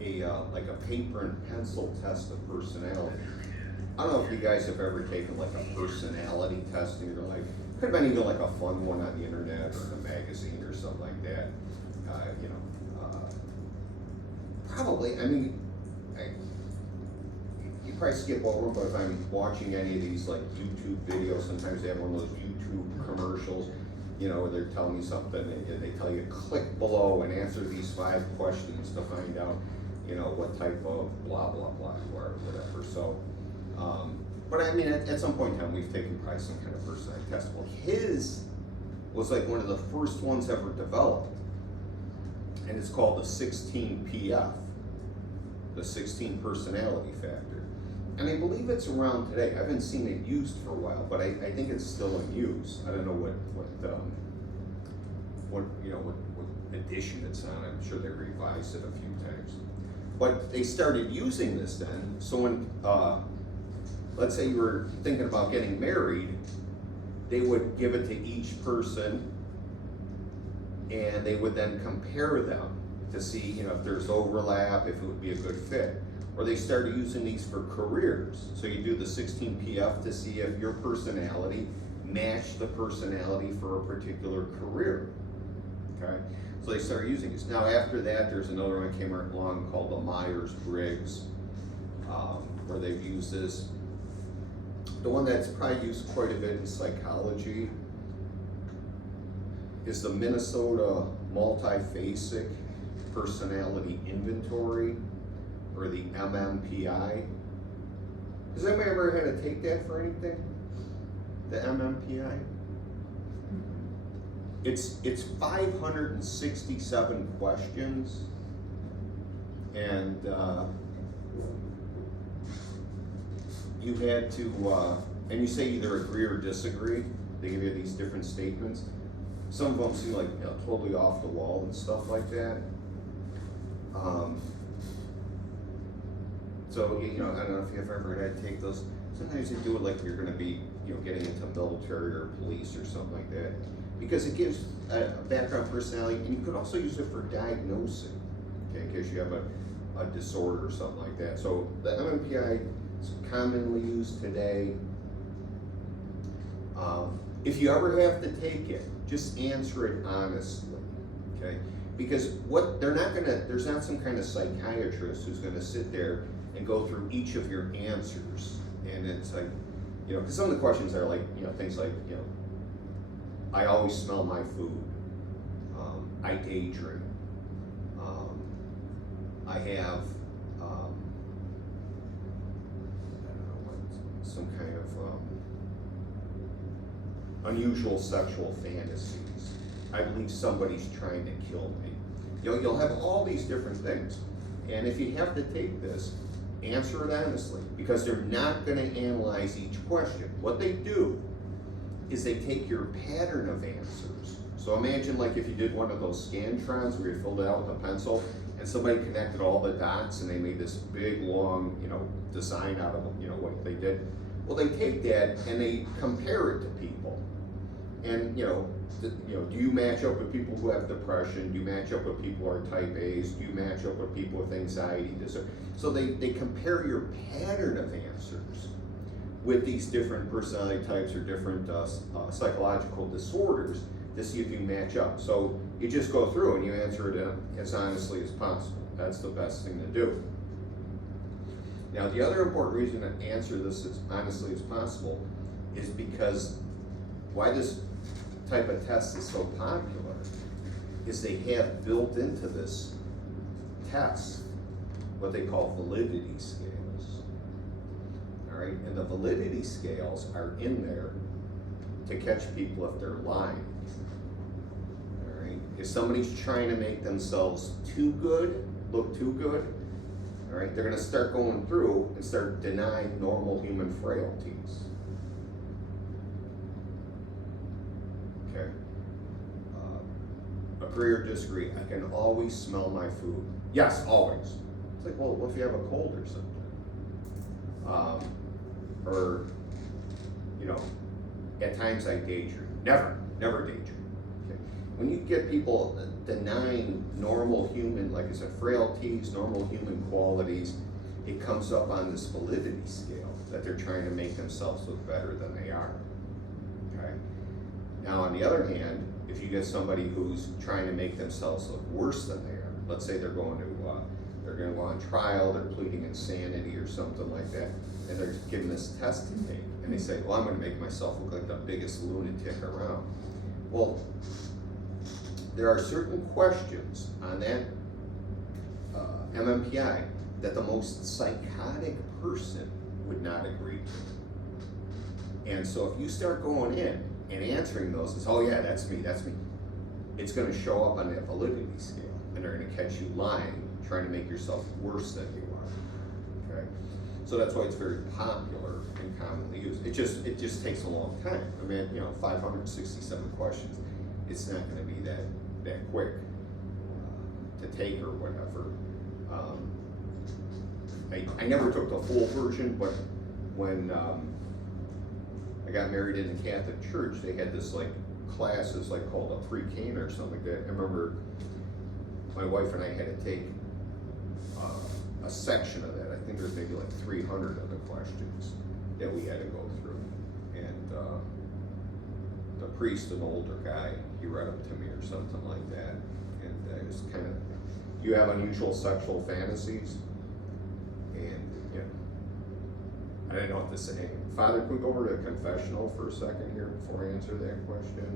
a like a paper and pencil test of personality. I don't know if you guys have ever taken like a personality test in your life. Could have been even like a fun one on the internet or in a magazine or something like that. You know, probably. I mean, you probably skip over, but if I'm watching any of these like YouTube videos, sometimes they have one of those YouTube commercials. You know, where they're telling you something, and they tell you click below and answer these 5 questions to find out, you know, what type of blah blah blah you are or whatever. So, but I mean, at some point in time, we've taken probably some kind of personality test. Well, his was like one of the first ones ever developed, and it's called the 16PF, the 16 personality factor. And I believe it's around today. I haven't seen it used for a while, but I think it's still in use. I don't know what edition it's on. I'm sure they revised it a few times. But they started using this then. So when, let's say you were thinking about getting married, they would give it to each person, and they would then compare them to see, you know, if there's overlap, if it would be a good fit. Or they started using these for careers. So you do the 16PF to see if your personality matched the personality for a particular career, okay? So they started using this. Now after that, there's another one that came along called the Myers-Briggs, where they've used this. The one that's probably used quite a bit in psychology is the Minnesota Multiphasic Personality Inventory, or the MMPI. Has anybody ever had to take that for anything? The MMPI? It's 567 questions, and you had to, and you say either agree or disagree. They give you these different statements. Some of them seem like, you know, totally off the wall and stuff like that. So, you know, I don't know if you've ever had to take those. Sometimes they do it like you're going to be, you know, getting into military or police or something like that, because it gives a background personality, and you could also use it for diagnosing, okay, in case you have a disorder or something like that. So the MMPI It's commonly used today. If you ever have to take it, just answer it honestly, okay? Because what they're not gonna, there's not some kind of psychiatrist who's gonna sit there and go through each of your answers. And it's like, you know, because some of the questions are like, you know, things like, you know, I always smell my food. I daydream. I have, I don't know what, some kind of unusual sexual fantasies. I believe somebody's trying to kill me. You'll have all these different things. And if you have to take this, answer it honestly, because they're not gonna analyze each question. What they do is they take your pattern of answers. So imagine like if you did one of those Scantrons where you filled it out with a pencil and somebody connected all the dots and they made this big, long, you know, design out of, you know, what they did. Well, they take that and they compare it to people. And, you know, do you match up with people who have depression? Do you match up with people who are type A's? Do you match up with people with anxiety disorder? So they compare your pattern of answers with these different personality types or different psychological disorders to see if you match up. So you just go through and you answer it as honestly as possible. That's the best thing to do. Now, the other important reason to answer this as honestly as possible is because why this type of test is so popular is they have built into this test what they call validity scales. All right, and the validity scales are in there to catch people if they're lying. All right, if somebody's trying to make themselves too good, look too good, all right, they're gonna start going through and start denying normal human frailties. Okay. Agree or disagree? I can always smell my food. Yes, always. It's like, well, what if you have a cold or something? Or, you know, at times I daydream. Never daydream. Okay. When you get people denying normal human, like I said, frailties, normal human qualities, it comes up on this validity scale that they're trying to make themselves look better than they are. Okay. Now, on the other hand, if you get somebody who's trying to make themselves look worse than they are, let's say they're going to go on trial, they're pleading insanity or something like that, and they're given this test to take, and they say, well, I'm gonna make myself look like the biggest lunatic around. Well, there are certain questions on that MMPI that the most psychotic person would not agree to. And so if you start going in and answering those as, oh yeah, that's me, it's gonna show up on that validity scale, and they're gonna catch you lying, trying to make yourself worse than you are, okay? So that's why it's very popular and commonly used. It just takes a long time. I mean, you know, 567 questions, it's not gonna be that quick to take or whatever. I never took the full version, but when I got married in the Catholic Church, they had this like classes like called a pre-Cana or something like that. I remember my wife and I had to take a section of that. I think there's maybe like 300 of the questions that we had to go through. And the priest, an older guy, he read them to me or something like that. And it was kind of, you have unusual sexual fantasies? And, you know, I didn't know what to say. Father, can we go over to confessional for a second here before I answer that question?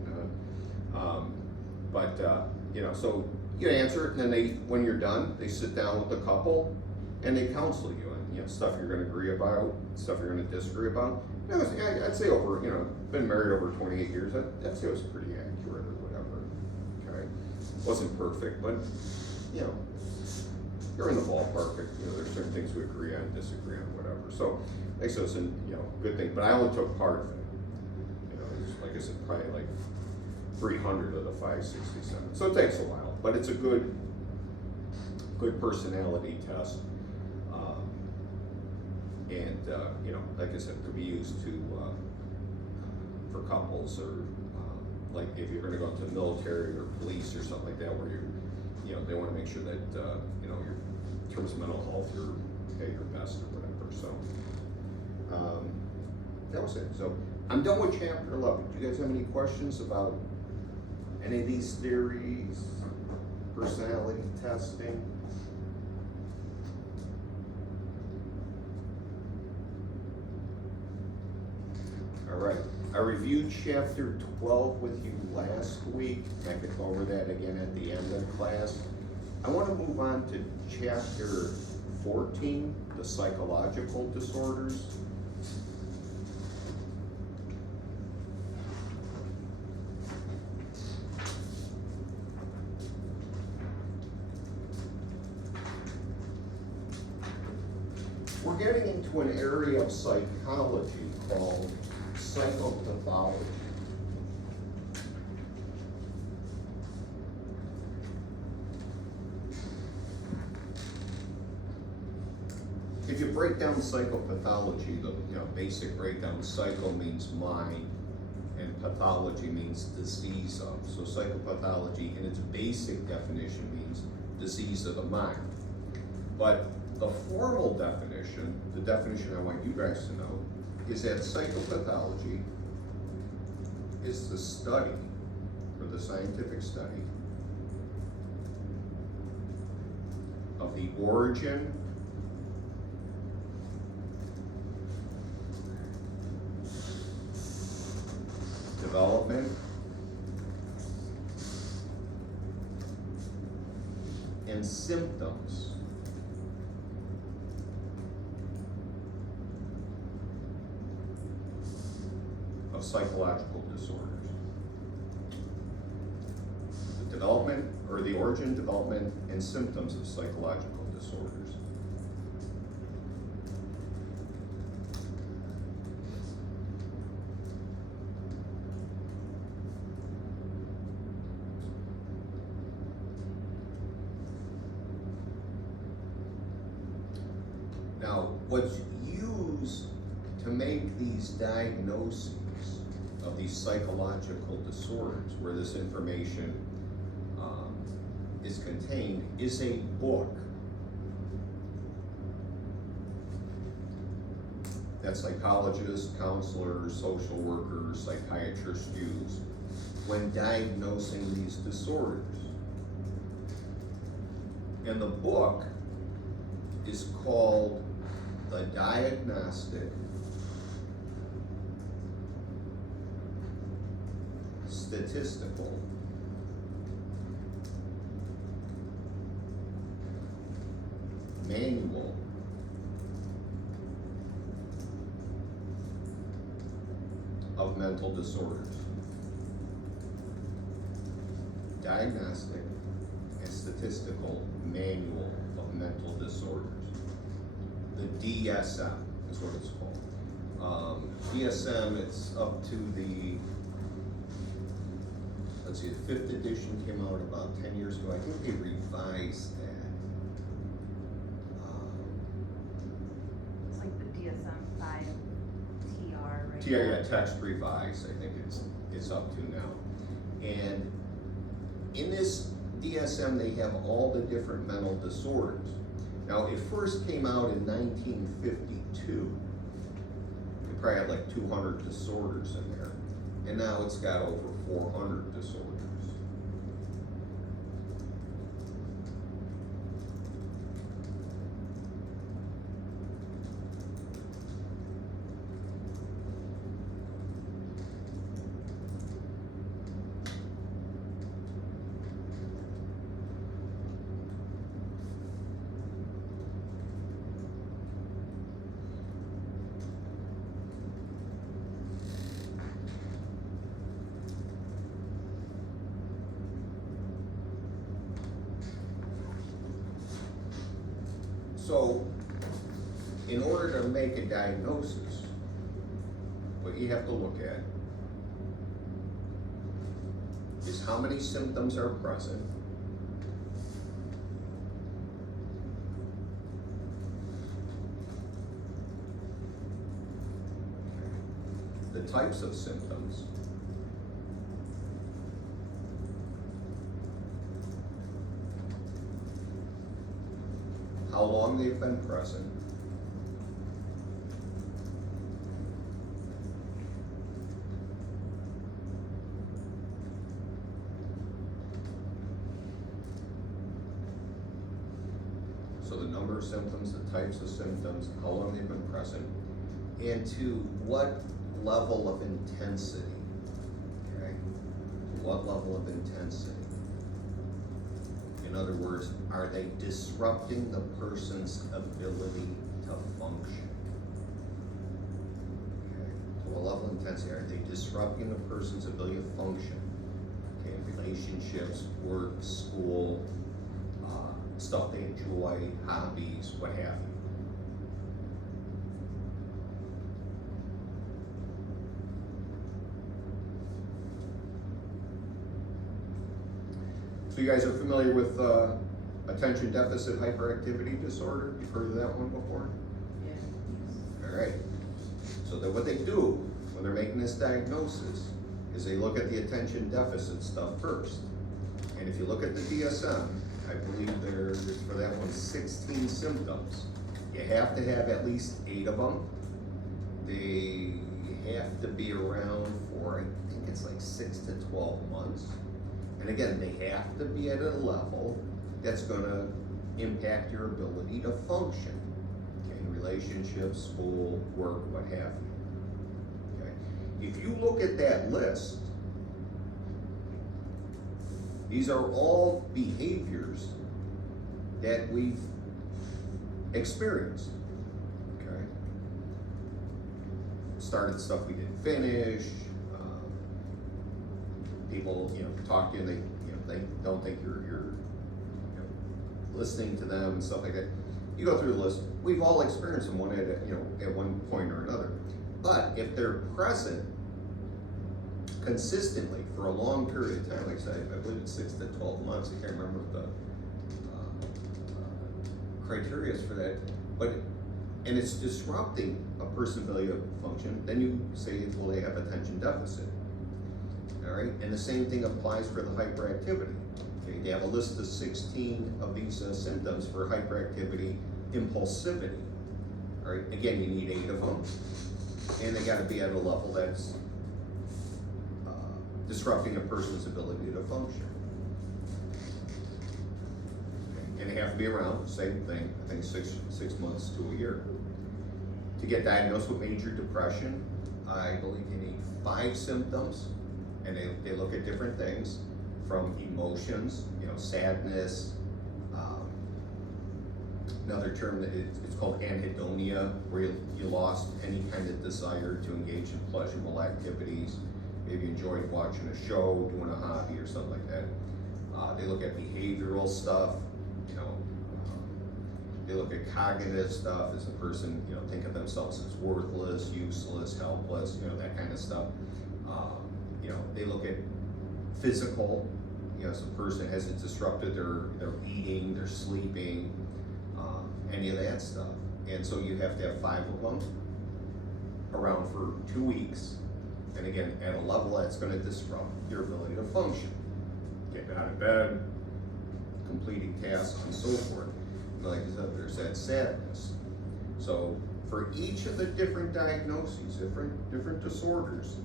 You know, so you answer it, and then when you're done, they sit down with the couple and they counsel you on, you know, stuff you're gonna agree about, stuff you're gonna disagree about. You know, I'd say over, you know, been married over 28 years, I'd say it was pretty accurate or whatever, okay? Wasn't perfect, but, you know, you're in the ballpark. You know, there's certain things we agree on, disagree on, whatever. So, I guess it's a, you know, good thing, but I only took part of it. You know, it's, like I said, probably like 300 of the 567. So it takes a while, but it's a good personality test. You know, like I said, it could be used for couples or like if you're going to go into the military or police or something like that, where you know, they want to make sure that you know, your in terms of mental health, you're at your best or whatever. So That was it. So I'm done with chapter 11. Do you guys have any questions about any of these theories, personality testing? All right. I reviewed chapter 12 with you last week. I could go over that again at the end of class. I want to move on to chapter 14, the psychological disorders. We're getting into an area of psychology called psychopathology. If you break down psychopathology, the basic breakdown, psycho means mind, and pathology means disease of. So psychopathology in its basic definition means disease of the mind. But the formal definition, the definition I want you guys to know, is that psychopathology is the study, or the scientific study, of the origin, development, and symptoms of psychological disorders. The development, or the origin, development, and symptoms of psychological disorders. Now, what's used to make these diagnoses of these psychological disorders, where this information is contained, is a book that psychologists, counselors, social workers, psychiatrists use when diagnosing these disorders. And the book is called the Diagnostic Statistical Manual of Mental Disorders. Diagnostic and Statistical Manual of Mental Disorders. The DSM is what it's called. DSM, it's up to the, let's see, the 5th edition came out about 10 years ago. I think they revised that. It's like the DSM-5 TR, right? Yeah, text revised, I think it's up to now. And in this DSM, they have all the different mental disorders. Now, it first came out in 1952. It probably had like 200 disorders in there. And now it's got over 400 disorders. So, in order to make a diagnosis, what you have to look at is how many symptoms are present, the types of symptoms, how long they've been present, number of symptoms, the types of symptoms, how long they've been present, and to what level of intensity, okay? What level of intensity? In other words, are they disrupting the person's ability to function? Okay, to what level of intensity? Are they disrupting the person's ability to function? Okay, relationships, work, school, stuff they enjoy, hobbies, what have you. So you guys are familiar with attention deficit hyperactivity disorder? You've heard of that one before? Yeah. All right. So then what they do when they're making this diagnosis is they look at the attention deficit stuff first. And if you look at the DSM, I believe there's for that one 16 symptoms. You have to have at least 8 of them. They have to be around for, I think it's like 6 to 12 months. And again, they have to be at a level that's gonna impact your ability to function. Okay, relationships, school, work, what have you. Okay, if you look at that list, these are all behaviors that we've experienced, okay? Started stuff we didn't finish, people, talk to you and they don't think you're listening to them and stuff like that. You go through the list, we've all experienced them at one point or another. But if they're present consistently for a long period of time, like I said, I believe it's 6 to 12 months, I can't remember the criteria for that, and it's disrupting a person's ability to function, then you say, well, they have attention deficit. All right, and the same thing applies for the hyperactivity. Okay, they have a list of 16 of these symptoms for hyperactivity, impulsivity. All right, again, you need 8 of them, and they got to be at a level that's disrupting a person's ability to function. Okay, and they have to be around, same thing, I think 6 months to a year. To get diagnosed with major depression, I believe you need 5 symptoms. And they look at different things from emotions, sadness, another term that it's called anhedonia, where you lost any kind of desire to engage in pleasurable activities, maybe enjoyed watching a show, doing a hobby or something like that. They look at behavioral stuff, they look at cognitive stuff, as a person, think of themselves as worthless, useless, helpless, that kind of stuff. They look at physical, as a person has it disrupted their eating, their sleeping, any of that stuff. And so you have to have 5 of them around for 2 weeks. And again, at a level that's gonna disrupt your ability to function. Getting out of bed, completing tasks, and so forth. And like I said, there's that sadness. So for each of the different diagnoses, different disorders,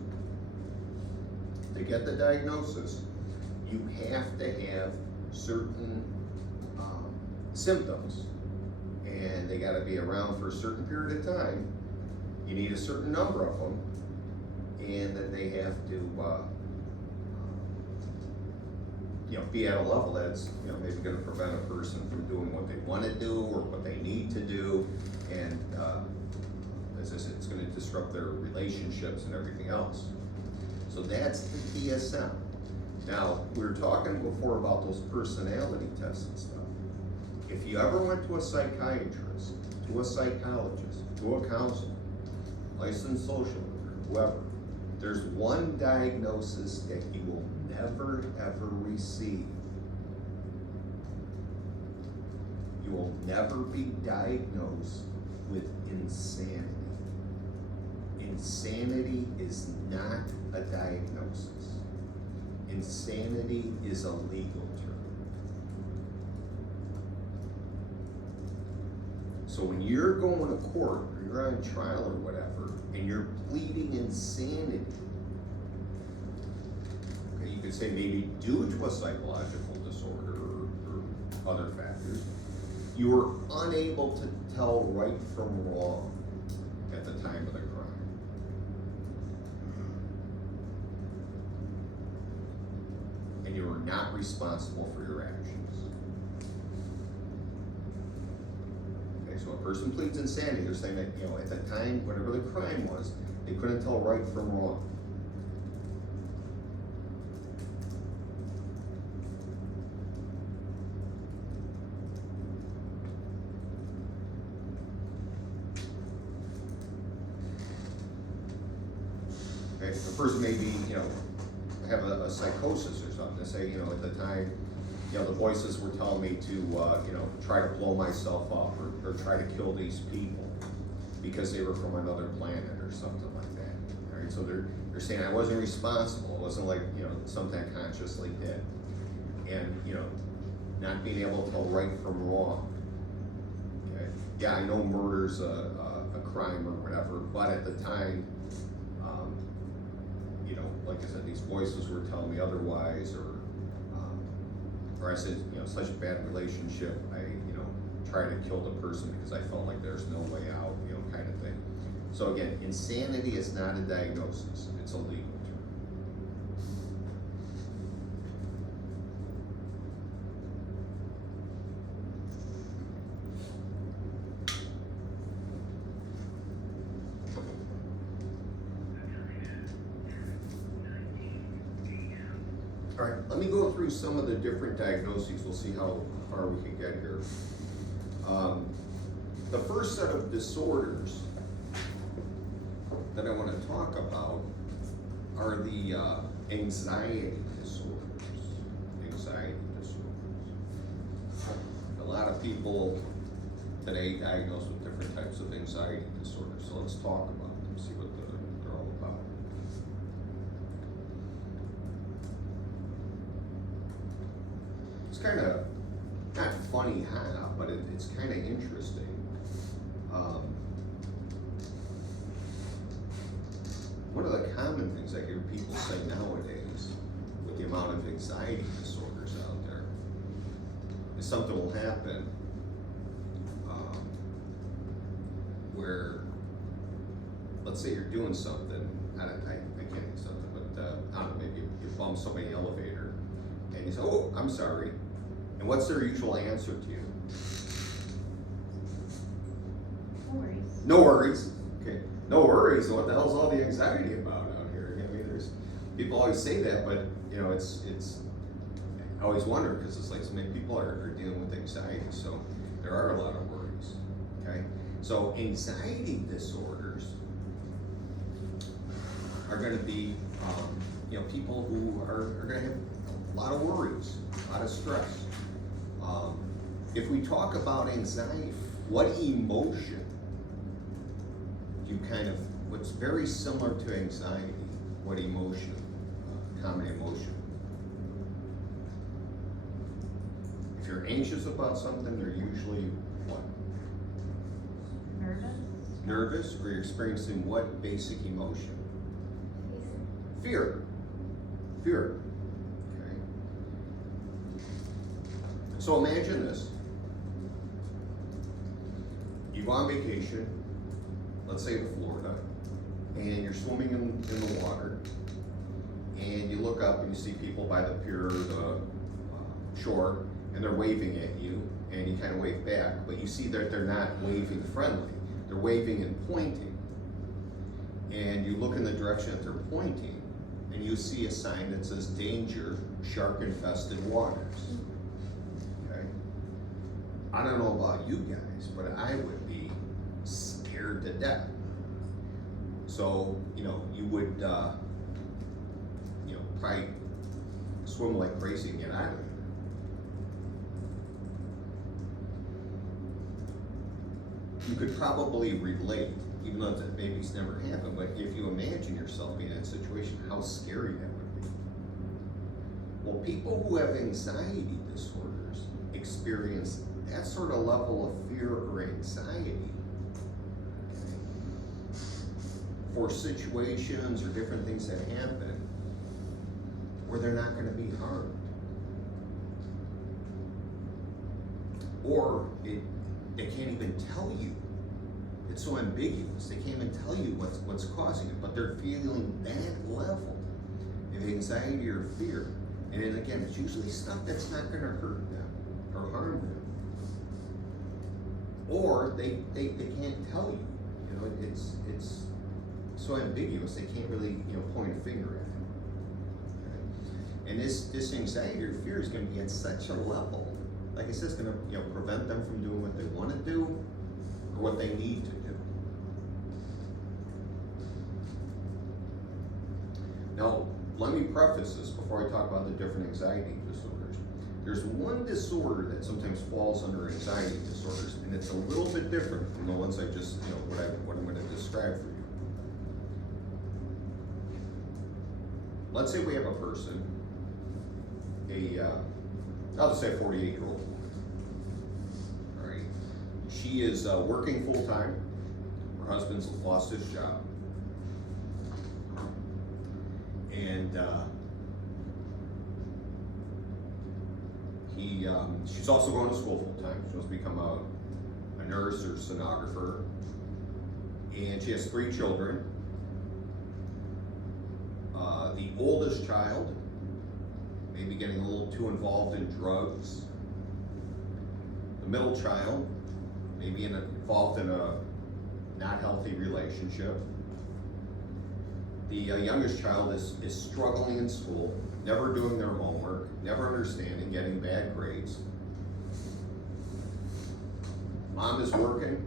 to get the diagnosis, you have to have certain symptoms, and they got to be around for a certain period of time. You need a certain number of them, and then they have to be at a level that's maybe going to prevent a person from doing what they want to do or what they need to do, and as I said, it's going to disrupt their relationships and everything else. So that's the DSM. Now, we were talking before about those personality tests and stuff. If you ever went to a psychiatrist, to a psychologist, to a counselor, licensed social worker, whoever, there's one diagnosis that you will never, ever receive. You will never be diagnosed with insanity. Insanity is not a diagnosis. Insanity is a legal term. So when you're going to court or you're on trial or whatever, and you're pleading insanity, okay, you could say maybe due to a psychological disorder or other factors, You were unable to tell right from wrong at the time of the crime. And you were not responsible for your actions. Okay, so a person pleads insanity, they're saying that, you know, at the time, whatever the crime was, they couldn't tell right from wrong. Okay, the person may be, you know, have a psychosis or something. They say, you know, at the time, you know, the voices were telling me to, you know, try to blow myself up or try to kill these people because they were from another planet or something like that. All right, so they're saying I wasn't responsible. It wasn't like, you know, something I consciously did. And, you know, not being able to tell right from wrong. Okay, yeah, I know murder's a crime or whatever, but at the time, you know, like I said, these voices were telling me otherwise, or I said, you know, such a bad relationship, I, you know, tried to kill the person because I felt like there's no way out, you know, kind of thing. So again, insanity is not a diagnosis, it's a legal term. All right, let me go through some of the different diagnoses. We'll see how far we can get here. The first set of disorders that I want to talk about are the anxiety disorders. Anxiety disorders. A lot of people today diagnosed with different types of anxiety disorders. So let's talk about them, see what they're all about. It's kind of not funny, but it's kind of interesting. One of the common things I hear people say nowadays with the amount of anxiety disorders out there is something will happen where, let's say you're doing something, I can't think something, but I don't know, maybe you bump somebody in the elevator and you say, oh, I'm sorry. And what's their usual answer to you? No worries. No worries. Okay. No worries. What the hell's all the anxiety about out here? I mean, there's people always say that, but you know, it's. I always wonder because it's like so many people are dealing with anxiety, so there are a lot of worries. Okay. So anxiety disorders are going to be, you know, people who are going to have a lot of worries, a lot of stress. If we talk about anxiety, what emotion do you kind of, what's very similar to anxiety, what emotion, common emotion? If you're anxious about something, they're usually what? Nervous? Nervous, or you're experiencing what basic emotion? Fear. Fear. Okay. So imagine this. You go on vacation, let's say to Florida, and you're swimming in the water, and you look up and you see people by the pier or the shore, and they're waving at you, and you kind of wave back, but you see that they're not waving friendly. They're waving and pointing. And you look in the direction that they're pointing, and you see a sign that says danger, shark-infested waters. Okay? I don't know about you guys, but I would be scared to death. So, you know, you would, you know, probably swim like crazy and get out of there. You could probably relate, even though that maybe it's never happened, but if you imagine yourself being in that situation, how scary that would be. Well, people who have anxiety disorders experience that sort of level of fear or anxiety for situations or different things that happen where they're not going to be harmed. Or they can't even tell you. It's so ambiguous. They can't even tell you what's causing it, but they're feeling that level of anxiety or fear. And then again, it's usually stuff that's not going to hurt them or harm them. Or they can't tell you. You know, it's so ambiguous. They can't really point a finger at it. Okay? And this anxiety or fear is going to be at such a level. Like I said, it's going to prevent them from doing what they want to do or what they need to do. Now, let me preface this before I talk about the different anxiety disorders. There's one disorder that sometimes falls under anxiety disorders, and it's a little bit different from the ones I just, what I'm going to describe for you. Let's say we have a person, I'll just say a 48-year-old woman. All right, she is working full time. Her husband's lost his job. And she's also going to school full time. She wants to become a nurse or sonographer. And she has 3 children. The oldest child may be getting a little too involved in drugs. The middle child may be involved in a not healthy relationship. The youngest child is struggling in school, never doing their homework, never understanding, getting bad grades. Mom is working,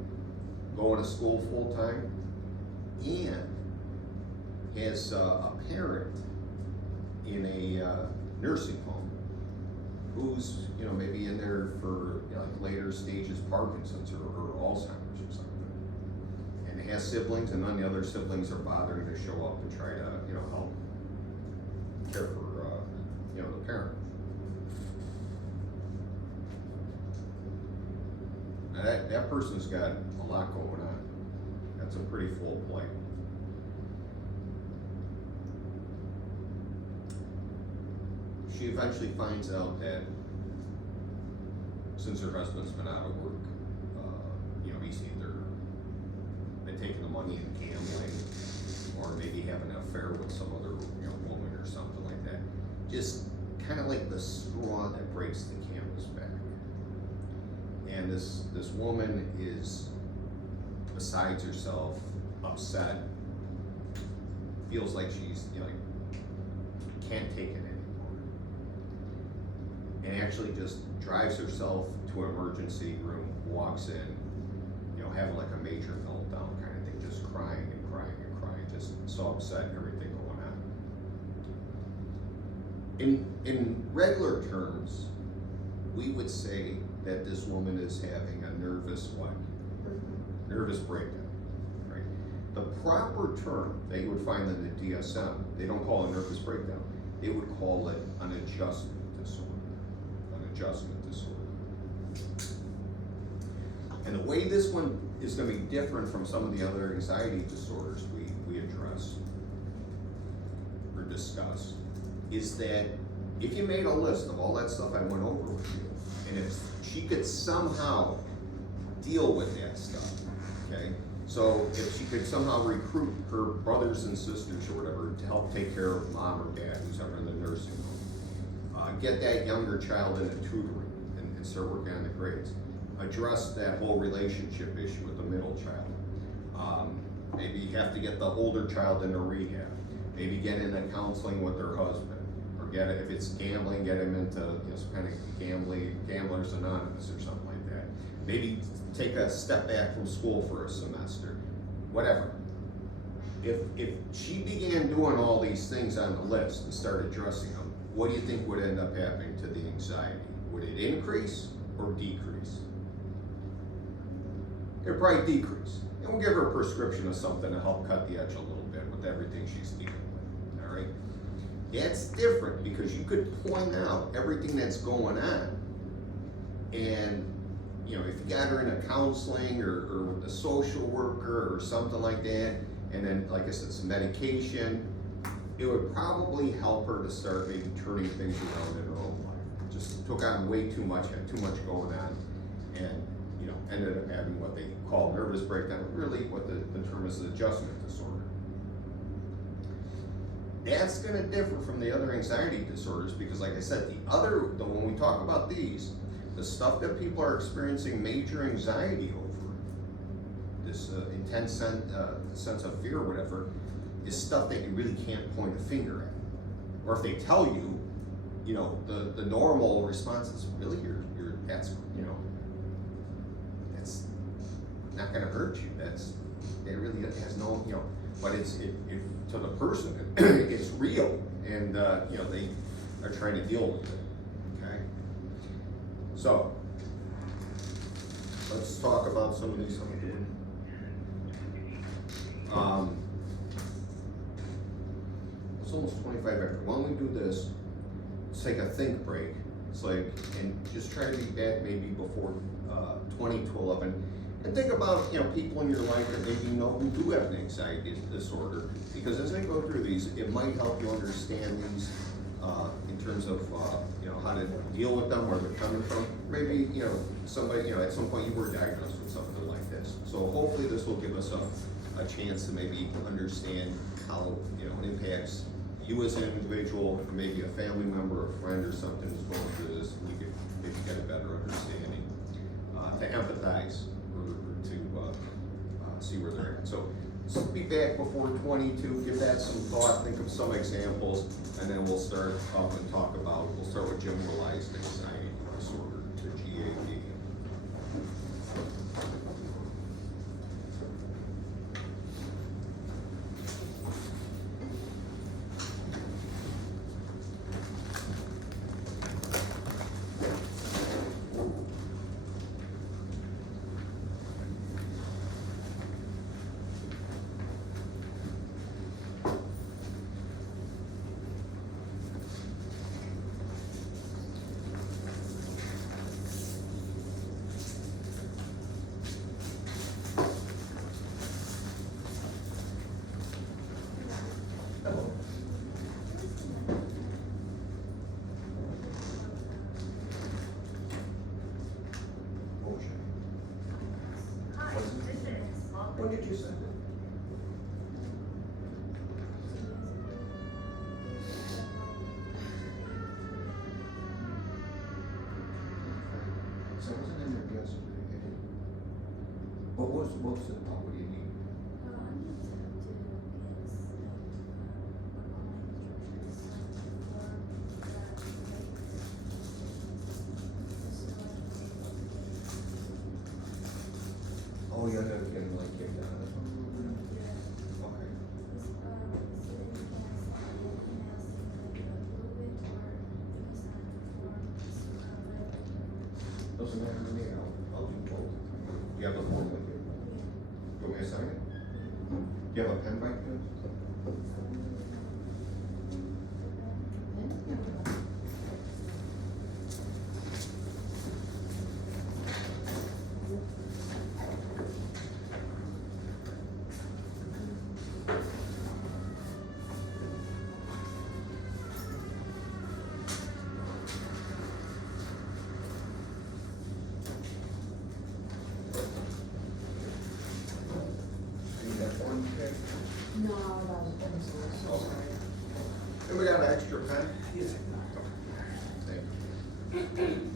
going to school full time, and has a parent in a nursing home who's maybe in there for like later stages Parkinson's or Alzheimer's or something, and has siblings, and none of the other siblings are bothering to show up and try to help care for the parent. Now that person's got a lot going on. That's a pretty full plate. She eventually finds out that since her husband's been out of work, he's either been taking the money and gambling, or maybe having an affair with some other woman or something like that. Just kind of like the straw that breaks the camel's back. And this woman is besides herself, upset, feels like she's can't take it anymore, and actually just drives herself to an emergency room, walks in, having like a major meltdown kind of thing, just crying and crying and crying, just so upset, everything going on. In regular terms, we would say that this woman is having a nervous what? Nervous breakdown, right? The proper term that you would find in the DSM, they don't call it a nervous breakdown, they would call it an adjustment disorder. An adjustment disorder. And the way this one is going to be different from some of the other anxiety disorders we address or discuss is that if you made a list of all that stuff I went over with you, and if she could somehow deal with that stuff, okay? So if she could somehow recruit her brothers and sisters or whatever to help take care of mom or dad who's ever in the nursing home, get that younger child into tutoring and start working on the grades, address that whole relationship issue with the middle child. Maybe you have to get the older child into rehab. Maybe get into counseling with her husband, or if it's gambling, get him into some kind of Gamblers Anonymous or something like that. Maybe take a step back from school for a semester, whatever. If she began doing all these things on the list and started addressing them, what do you think would end up happening to the anxiety? Would it increase or decrease? It'd probably decrease. And we'll give her a prescription of something to help cut the edge a little bit with everything she's dealing with, all right? That's different because you could point out everything that's going on, and if you got her into counseling or with a social worker or something like that, and then, like I said, some medication, it would probably help her to start maybe turning things around in her own life. Just took on way too much, had too much going on. and, you know, ended up having what they call nervous breakdown, really what the term is adjustment disorder. That's gonna differ from the other anxiety disorders because like I said, when we talk about these, the stuff that people are experiencing major anxiety over, this intense sense of fear or whatever, is stuff that you really can't point a finger at. Or if they tell you, you know, the normal response is really that's, you know, that's not gonna hurt you. It really has no, you know, but to the person, it's real, and you know, they are trying to deal with it. Okay, so let's talk about some of these. It's almost 25 after. Why don't we do this? Let's take a think break. It's like, and just try to be back maybe before 20 to 11. And think about, you know, people in your life that maybe you know who do have an anxiety disorder, because as I go through these, it might help you understand these in terms of, you know, how to deal with them, where they're coming from. Maybe, you know, somebody, you know, at some point you were diagnosed with something like this. So hopefully this will give us a chance to maybe understand how, you know, it impacts you as an individual, or maybe a family member, or a friend or something who's going through this. We could maybe get a better understanding, to empathize, or to see where they're at. So be back before 22, give that some thought, think of some examples, and then we'll start up and we'll start with generalized anxiety disorder, the GAD. When did you send it? So I wasn't in there yesterday. What was it about? What do you need? I need to get Oh, you had to get him like kicked out of it. Okay. Doesn't matter to me, I'll do both. Do you have a form with you? Do you want me to sign it? Do you have a pen back there? No, that was pencil, so Okay. sorry. And we got an extra pen? Yes. Thank you.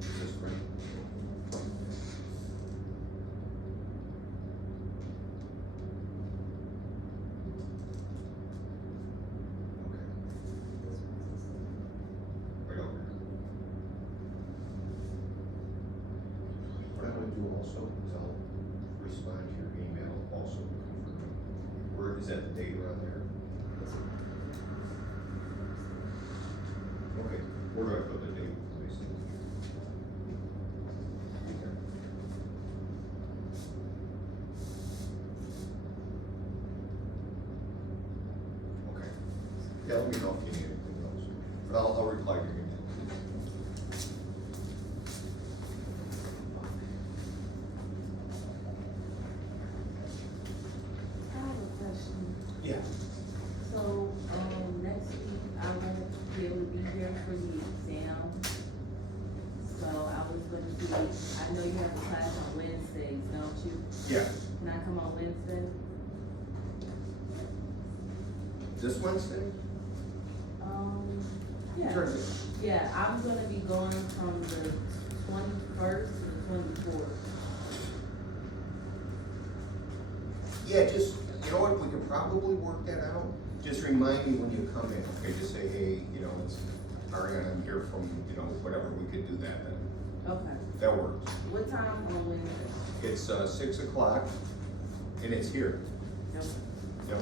Is this right? Okay. Right over here. What I'm gonna do also is I'll respond to your email also confirming. Where is that the date around there? Okay, where do I put the date, please? Okay. Okay. Yeah, let me know if you need anything else, but I'll reply to your email. wanted to see, I know you have a class on Wednesdays, don't you? Yeah. Can I come on Wednesday? This Wednesday? Yeah. Sure. Yeah, I'm gonna be going from the 21st to the 24th. Yeah, just, you know what, we could probably work that out. Just remind me when you come in, okay, just say, hey, you know, it's Ariana, I'm here from, you know, whatever, we could do that then. Okay. That works. What time on Wednesday? It's, 6 o'clock, and it's here. Okay. Yep.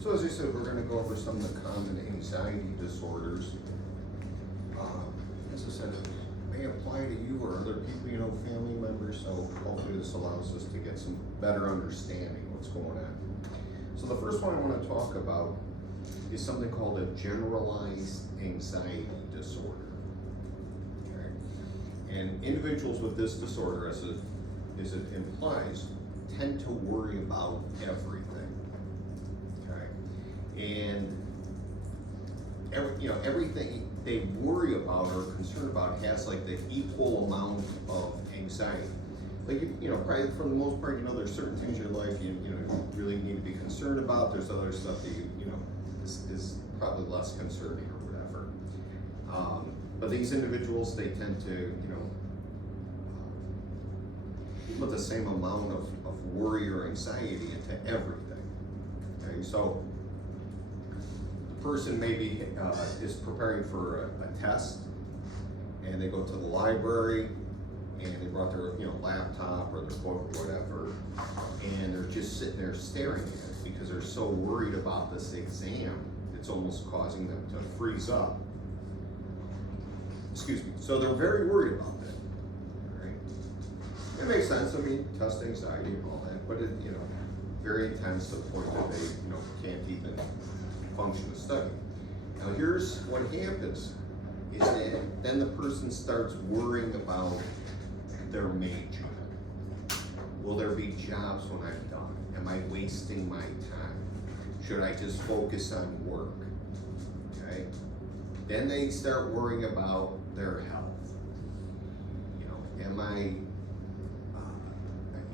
So as I said, we're gonna go over some of the common anxiety disorders. As I said, it may apply to you or other people, you know, family members, so hopefully this allows us to get some better understanding of what's going on. So the first one I wanna talk about is something called a generalized anxiety disorder. Okay? And individuals with this disorder, as it implies, tend to worry about everything. Okay? And everything they worry about or are concerned about has like the equal amount of anxiety. Like, probably for the most part, there's certain things in your life you really need to be concerned about. There's other stuff that is probably less concerning or whatever. But these individuals, they tend to, put the same amount of worry or anxiety into everything. Okay, so the person maybe is preparing for a test, and they go to the library, and they brought their laptop or their book or whatever, and they're just sitting there staring at it because they're so worried about this exam, it's almost causing them to freeze up. Excuse me. So they're very worried about it. All right. It makes sense. I mean, test anxiety and all that, but it, very intense to the point that they, can't even function to study. Now, here's what happens: is that then the person starts worrying about their main job. Will there be jobs when I'm done? Am I wasting my time? Should I just focus on work? Okay. Then they start worrying about their health. Am I,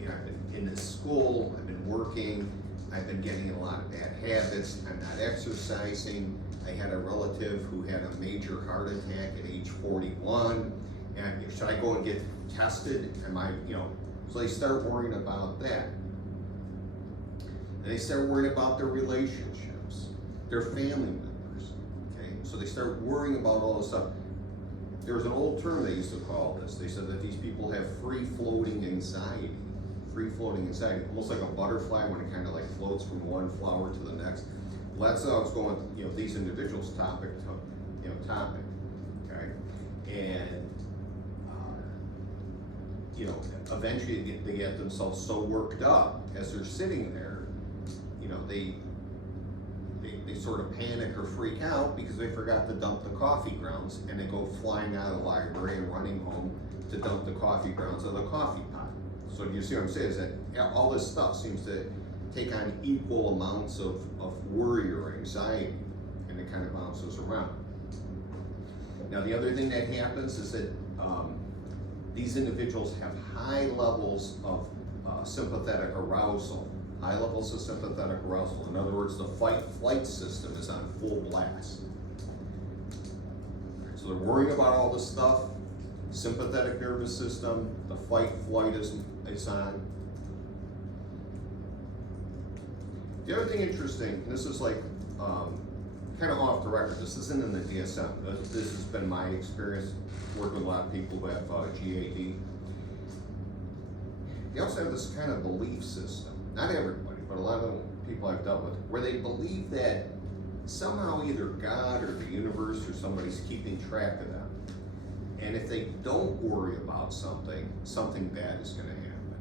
I've been in this school, I've been working, I've been getting in a lot of bad habits, I'm not exercising. I had a relative who had a major heart attack at age 41, and should I go and get tested? Am I, so they start worrying about that. And they start worrying about their relationships, their family members, okay? So they start worrying about all this stuff. There was an old term they used to call this. They said that these people have free-floating anxiety. Free-floating anxiety, almost like a butterfly when it kind of like floats from one flower to the next. Well, that's how it's going, these individuals' topic, okay? And, eventually they get themselves so worked up as they're sitting there, they sort of panic or freak out because they forgot to dump the coffee grounds, and they go flying out of the library and running home to dump the coffee grounds of the coffee pot. So you see what I'm saying is that all this stuff seems to take on equal amounts of worry or anxiety, and it kind of bounces around. Now, the other thing that happens is that these individuals have high levels of sympathetic arousal. High levels of sympathetic arousal. In other words, the fight-flight system is on full blast. So they're worrying about all this stuff. Sympathetic nervous system, the fight-flight is on. The other thing interesting, and this is like kind of off the record, this isn't in the DSM. This has been my experience working with a lot of people who have GAD. They also have this kind of belief system. Not everybody, but a lot of people I've dealt with, where they believe that somehow either God or the universe or somebody's keeping track of them. And if they don't worry about something, something bad is going to happen.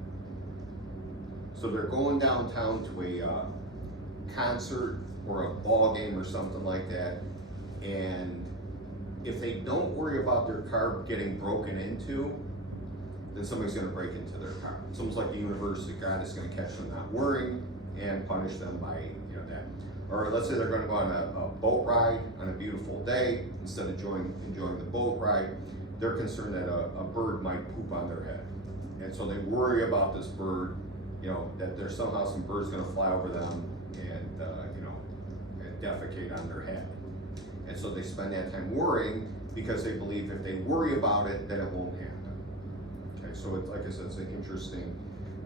So they're going downtown to a concert or a ball game or something like that, and if they don't worry about their car getting broken into, then somebody's going to break into their car. It's almost like the universe, that God is going to catch them not worrying and punish them by that. Or let's say they're going to go on a boat ride on a beautiful day. Instead of enjoying the boat ride, they're concerned that a bird might poop on their head, and so they worry about this bird. That there's somehow some bird's going to fly over them and and defecate on their head. And so they spend that time worrying because they believe if they worry about it, then it won't happen. So it's, like I said, it's an interesting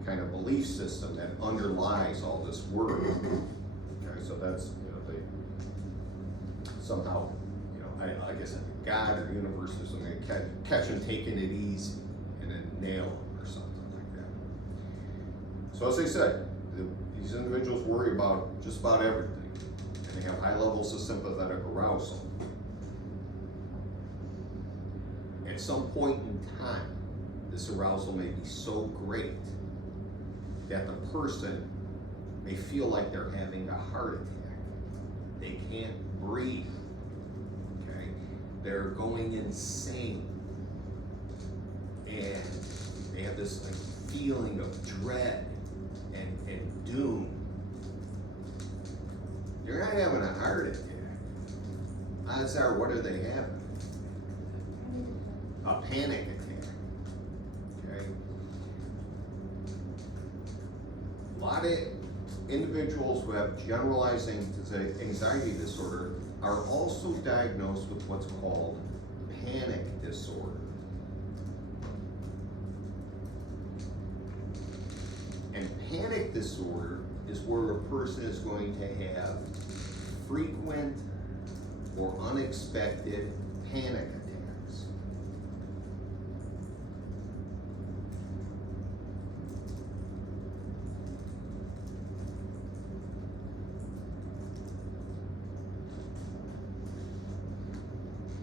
kind of belief system that underlies all this worry. Okay, so that's, they somehow, like I said, God or the universe is going to catch them taking it easy and then nail them or something like that. So as I said, these individuals worry about just about everything. They have high levels of sympathetic arousal. At some point in time, this arousal may be so great that the person may feel like they're having a heart attack. They can't breathe, okay? They're going insane. And they have this like feeling of dread and doom. They're not having a heart attack. Odds are, what are they having? A panic attack, okay? A lot of individuals who have generalizing anxiety disorder are also diagnosed with what's called panic disorder. And panic disorder is where a person is going to have frequent or unexpected panic attacks.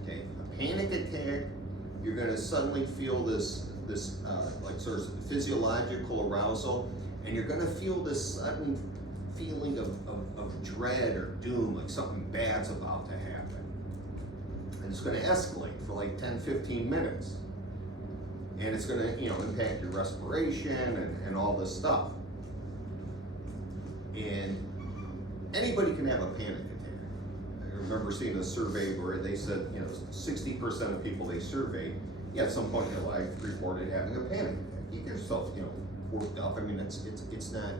Okay, a panic attack, you're going to suddenly feel this like sort of physiological arousal, and you're going to feel this sudden feeling of dread or doom, like something bad's about to happen. And it's going to escalate for like 10-15 minutes. And it's going to, impact your respiration and all this stuff. And anybody can have a panic attack. I remember seeing a survey where they said, 60% of people they surveyed, at some point in their life, reported having a panic attack. You get yourself, worked up. I mean, it's not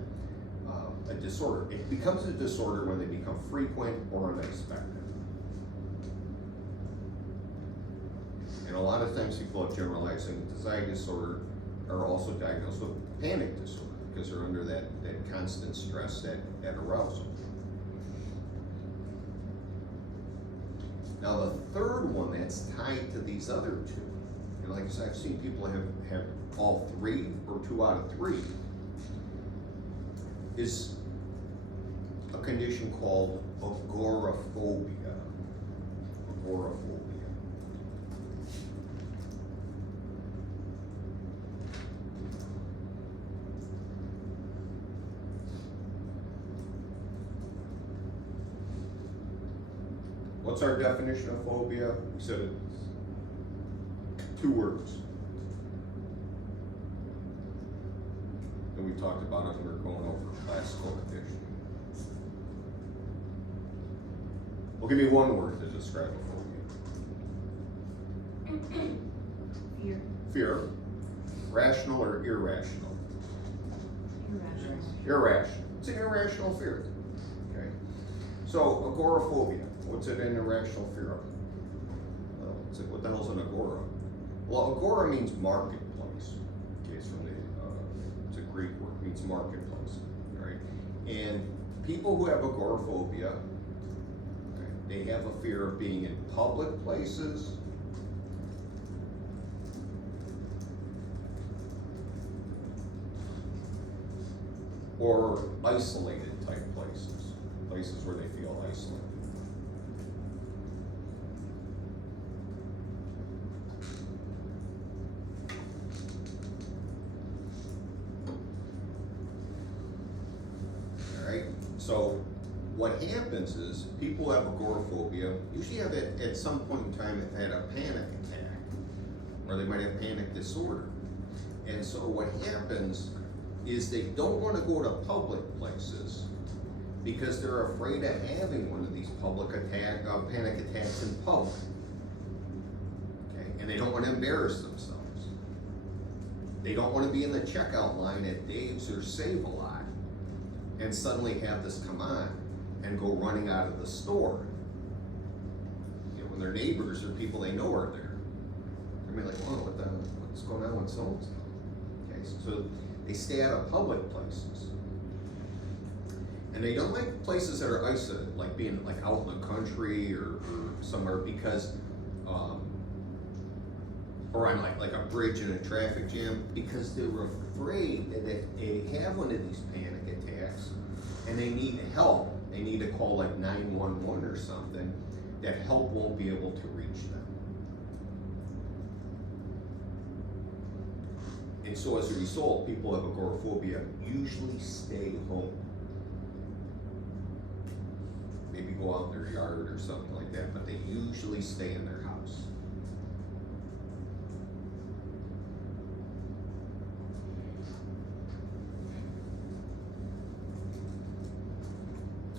a disorder. It becomes a disorder when they become frequent or unexpected. And a lot of times people with generalizing anxiety disorder are also diagnosed with panic disorder because they're under that constant stress, that arousal. Now the third one that's tied to these other two, and like I said, I've seen people have all three or 2 out of 3, is a condition called agoraphobia. Agoraphobia. What's our definition of phobia? We said it's 2 words. And we talked about it when we were going over classical conditioning. Well, give me one word to describe a phobia. Fear. Fear. Rational or irrational? Irrational. Irrational. It's an irrational fear. Okay. So agoraphobia. What's it an irrational fear of? What the hell's an agora? Well, agora means marketplace. Okay, it's from it's a Greek word. It means marketplace. Right? And people who have agoraphobia, okay, they have a fear of being in public places, or isolated type places where they feel isolated. All right, so what happens is people who have agoraphobia usually have it at some point in time had a panic attack, or they might have panic disorder. And so what happens is they don't want to go to public places because they're afraid of having one of these panic attacks in public. Okay, and they don't want to embarrass themselves. They don't want to be in the checkout line at Dave's or Save-A-Lot and suddenly have this come on and go running out of the store. When their neighbors or people they know are there, they're like, "Whoa, what's going on with so-and-so?" Okay, so they stay out of public places. And they don't like places that are isolated, like being like out in the country or somewhere because, or on like a bridge in a traffic jam, because they're afraid that if they have one of these panic attacks and they need help they need to call like 911 or something, that help won't be able to reach them. And so as a result, people who have agoraphobia usually stay home. Maybe go out in their yard or something like that, but they usually stay in their house.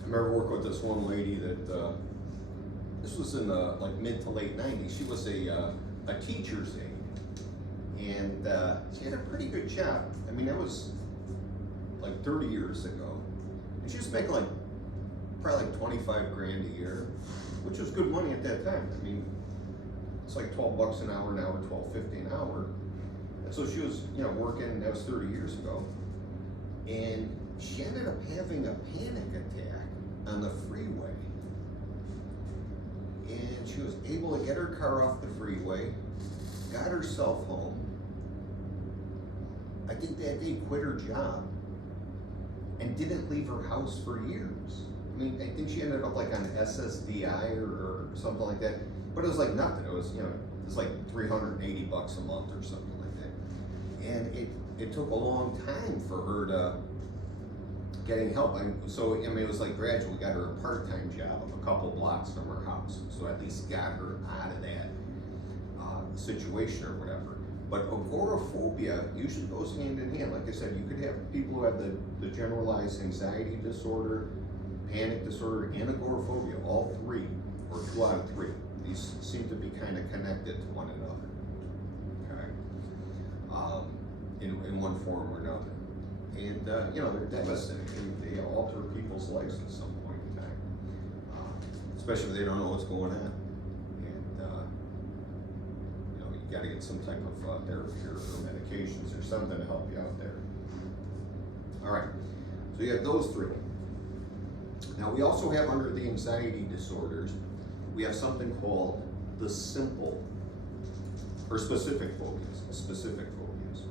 I remember working with this one lady that, this was in the like mid to late 90s. She was a teacher's aide. And she had a pretty good job. I mean, that was like 30 years ago. And she was making like, probably like 25 grand a year, which was good money at that time. I mean, it's like 12 bucks an hour now, or 12.50 an hour. And so she was, you know, working, that was 30 years ago. And she ended up having a panic attack on the freeway. And she was able to get her car off the freeway, got herself home. I think that day quit her job and didn't leave her house for years. I mean, I think she ended up like on SSDI or something like that, but it was like nothing. It was, you know, it was like 380 bucks a month or something like that. And it took a long time for her to getting help. And so, I mean, it was like gradual. We got her a part-time job a couple blocks from her house. So at least got her out of that situation or whatever. But agoraphobia usually goes hand in hand. Like I said, you could have people who have the generalized anxiety disorder, panic disorder, and agoraphobia, all three, or 2 out of 3. These seem to be kind of connected to one another, okay? In one form or another. And, you know, they're devastating. They alter people's lives at some point in time, especially if they don't know what's going on. You got to get some type of therapy or medications or something to help you out there. All right, so you have those 3. Now we also have, under the anxiety disorders, we have something called the simple or specific phobias. Specific phobias.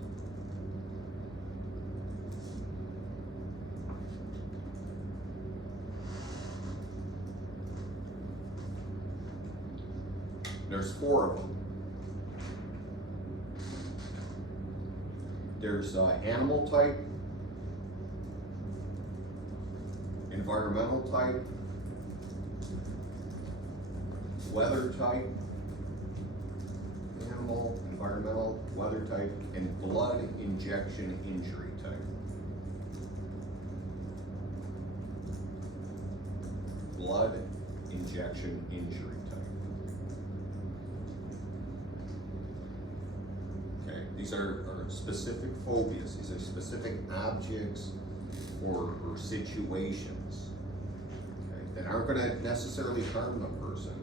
There's 4 of them. There's animal type, environmental type, weather type, animal, environmental, weather type, and blood injection injury type. Blood injection injury type. Okay, these are specific phobias. These are specific objects or situations, okay, that aren't going to necessarily harm the person,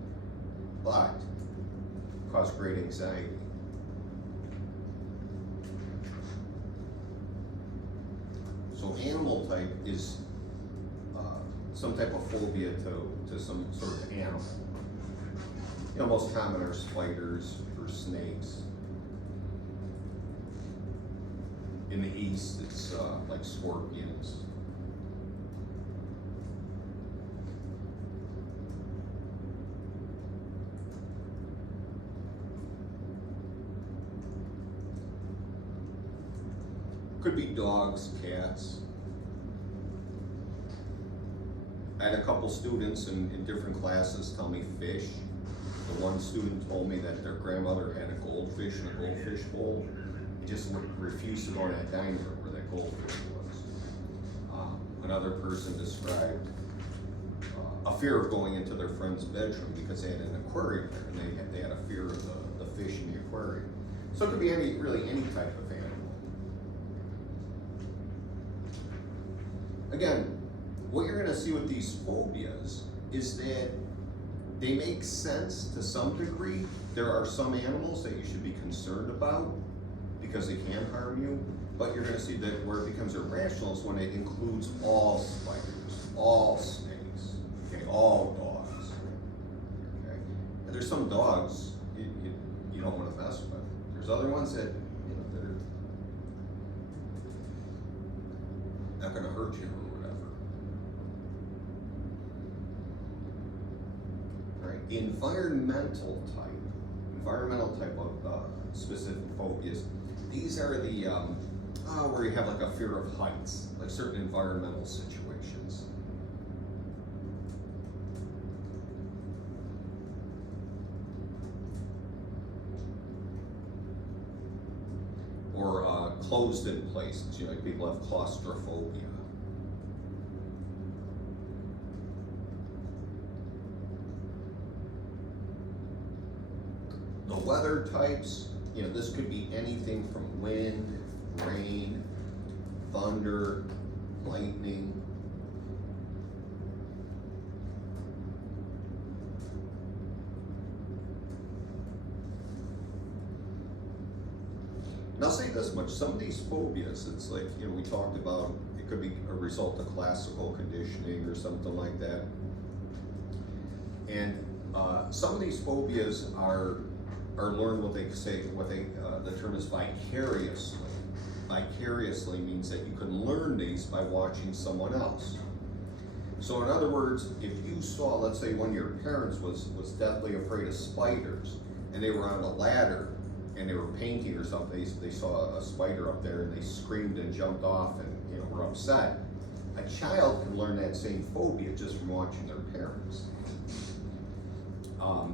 but cause great anxiety. So animal type is some type of phobia to some sort of animal. You know, most common are spiders or snakes. In the East, it's like scorpions. Could be dogs, cats. I had a couple students in different classes tell me fish. The one student told me that their grandmother had a goldfish in a goldfish bowl. He just refused to go in that dining room where that goldfish was. Another person described a fear of going into their friend's bedroom because they had an aquarium there, and they had a fear of the fish in the aquarium. So it could be really any type of animal. Again, what you're gonna see with these phobias is that they make sense to some degree. There are some animals that you should be concerned about because they can harm you, but you're gonna see that where it becomes irrational is when it includes all spiders, all snakes, okay, all dogs, okay? And there's some dogs you don't wanna mess with. There's other ones that, you know, they're not gonna hurt you or whatever. the environmental type of specific phobias, these are the, where you have like a fear of heights, like certain environmental situations. Or closed in places, you know, like people have claustrophobia. The weather types, you know, this could be anything from wind, rain, thunder, lightning. And I'll say this much, some of these phobias, it's like, you know, we talked about, it could be a result of classical conditioning or something like that. And some of these phobias are learned the term is vicariously. Vicariously means that you can learn these by watching someone else. So in other words, if you saw, let's say one of your parents was deathly afraid of spiders, and they were on a ladder, and they were painting or something, they saw a spider up there, and they screamed and jumped off and, you know, were upset. A child can learn that same phobia just from watching their parents.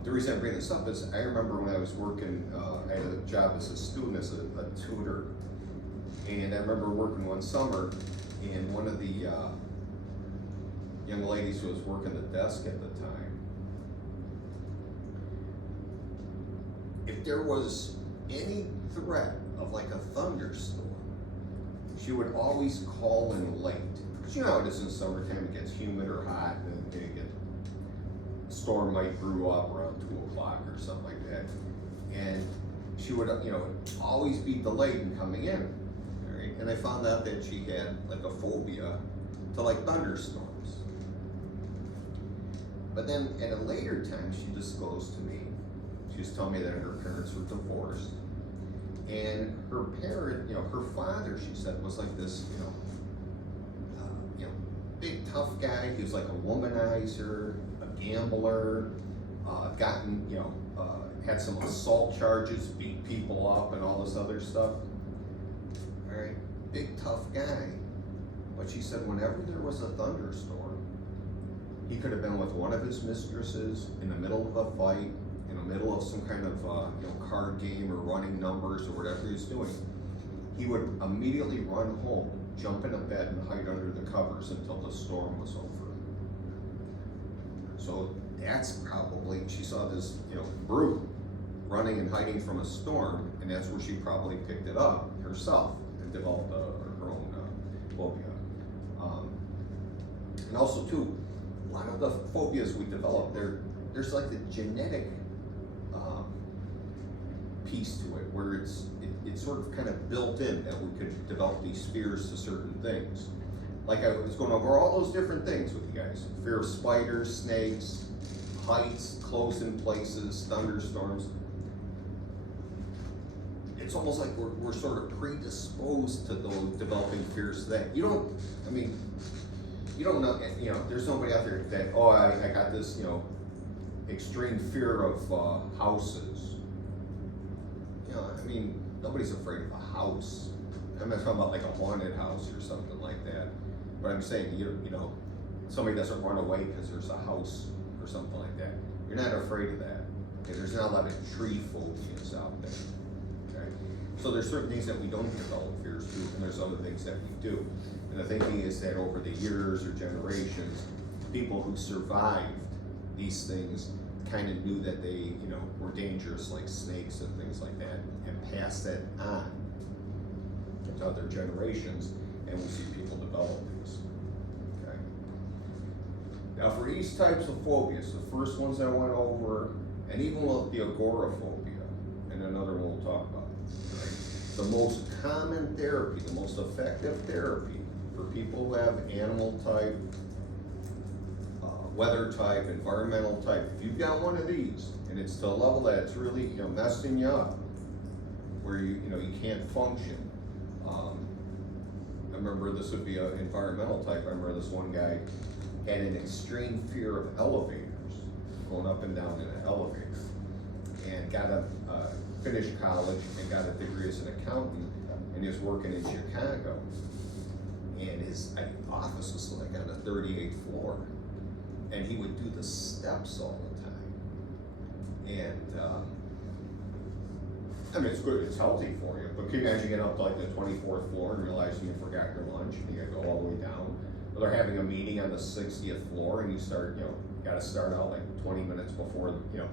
The reason I bring this up is I remember when I was working, I had a job as a student, as a tutor, and I remember working one summer, and one of the young ladies who was working the desk at the time, if there was any threat of like a thunderstorm, she would always call in late. Because you know how it is in summertime, it gets humid or hot, and you get storm might brew up around 2 o'clock or something like that. And she would, you know, always be delayed in coming in. All right? And I found out that she had like a phobia to like thunderstorms. But then at a later time, she disclosed to me, she was telling me that her parents were divorced. And her parent, you know, her father, she said, was like this, big tough guy. He was like a womanizer, a gambler, had some assault charges, beat people up and all this other stuff. All right, big tough guy. But she said whenever there was a thunderstorm, he could have been with one of his mistresses in the middle of a fight, in the middle of some kind of card game or running numbers or whatever he was doing. He would immediately run home, jump in a bed and hide under the covers until the storm was over. So that's probably, she saw this, brute running and hiding from a storm, and that's where she probably picked it up herself and developed her own phobia. And also too, a lot of the phobias we develop, there's like the genetic piece to it, where it's sort of kind of built in that we could develop these fears to certain things. Like I was going over all those different things with you guys. Fear of spiders, snakes, heights, closed in places, thunderstorms. It's almost like we're sort of predisposed to those developing fears that you don't know, there's nobody out there that, I got this, extreme fear of houses. Nobody's afraid of a house. I'm not talking about like a haunted house or something like that. But I'm saying, somebody doesn't run away because there's a house or something like that. You're not afraid of that. Okay? There's not a lot of tree phobias out there. Okay? So there's certain things that we don't develop fears to, and there's other things that we do. And the thinking is that over the years or generations, people who survived these things kind of knew that they, were dangerous, like snakes and things like that, and passed that on to other generations, and we see people develop these. Okay. Now, for these types of phobias, the first ones I went over, and even with the agoraphobia, and another one we'll talk about. Right? The most common therapy, the most effective therapy for people who have animal type, weather type, environmental type, if you've got one of these, and it's to a level that it's really, messing you up, where you can't function. I remember this would be an environmental type. I remember this one guy had an extreme fear of elevators. going up and down in an elevator, and got a finished college and got a degree as an accountant, and he was working in Chicago, and his office was like on the 38th floor, and he would do the steps all the time, and I mean, it's good, it's healthy for you, but can you imagine getting up to like the 24th floor and realizing you forgot your lunch and you gotta go all the way down? Or they're having a meeting on the 60th floor and you start, you know, gotta start out like 20 minutes before, you know.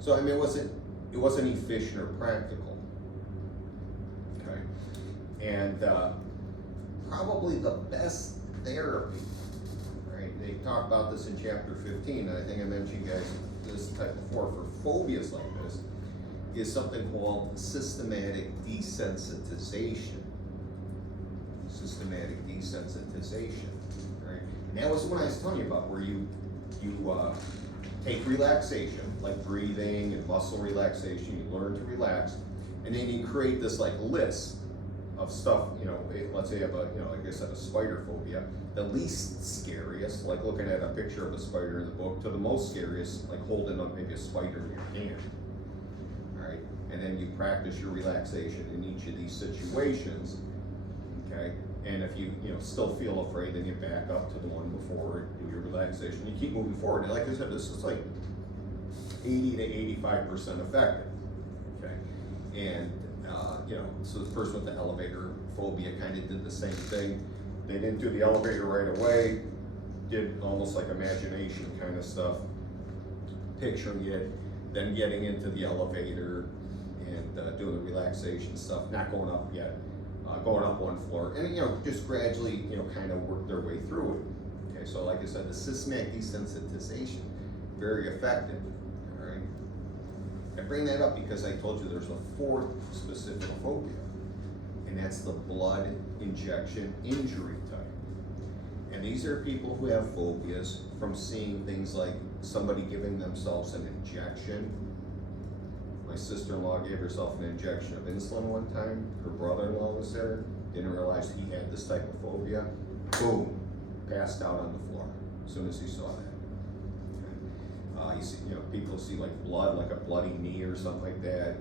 So, I mean, it wasn't efficient or practical. Okay. And probably the best therapy, right? They talk about this in chapter 15, and I think I mentioned you guys this type before, for phobias like this, is something called systematic desensitization. Systematic desensitization, right? And that was the one I was telling you about, where you take relaxation, like breathing and muscle relaxation, you learn to relax, and then you create this like list of stuff, you know, let's say you have a, you know, like I said, a spider phobia, the least scariest, like looking at a picture of a spider in the book, to the most scariest, like holding up maybe a spider in your hand. And then you practice your relaxation in each of these situations, okay? And if you still feel afraid, then you back up to the one before, do your relaxation. You keep moving forward. And like I said, this is like 80 to 85% effective, okay? And so the person with the elevator phobia kind of did the same thing. They didn't do the elevator right away, did almost like imagination kind of stuff, picturing it, then getting into the elevator, and doing the relaxation stuff, not going up yet, going up one floor, and just gradually, kind of work their way through it. Okay, so like I said, the systematic desensitization, very effective. All right, I bring that up because I told you there's a fourth specific phobia, and that's the blood injection injury type. And these are people who have phobias from seeing things like somebody giving themselves an injection. My sister-in-law gave herself an injection of insulin one time. Her brother-in-law was there, didn't realize he had this type of phobia. Boom, passed out on the floor as soon as he saw that. Okay. You see, people see like blood, like a bloody knee or something like that,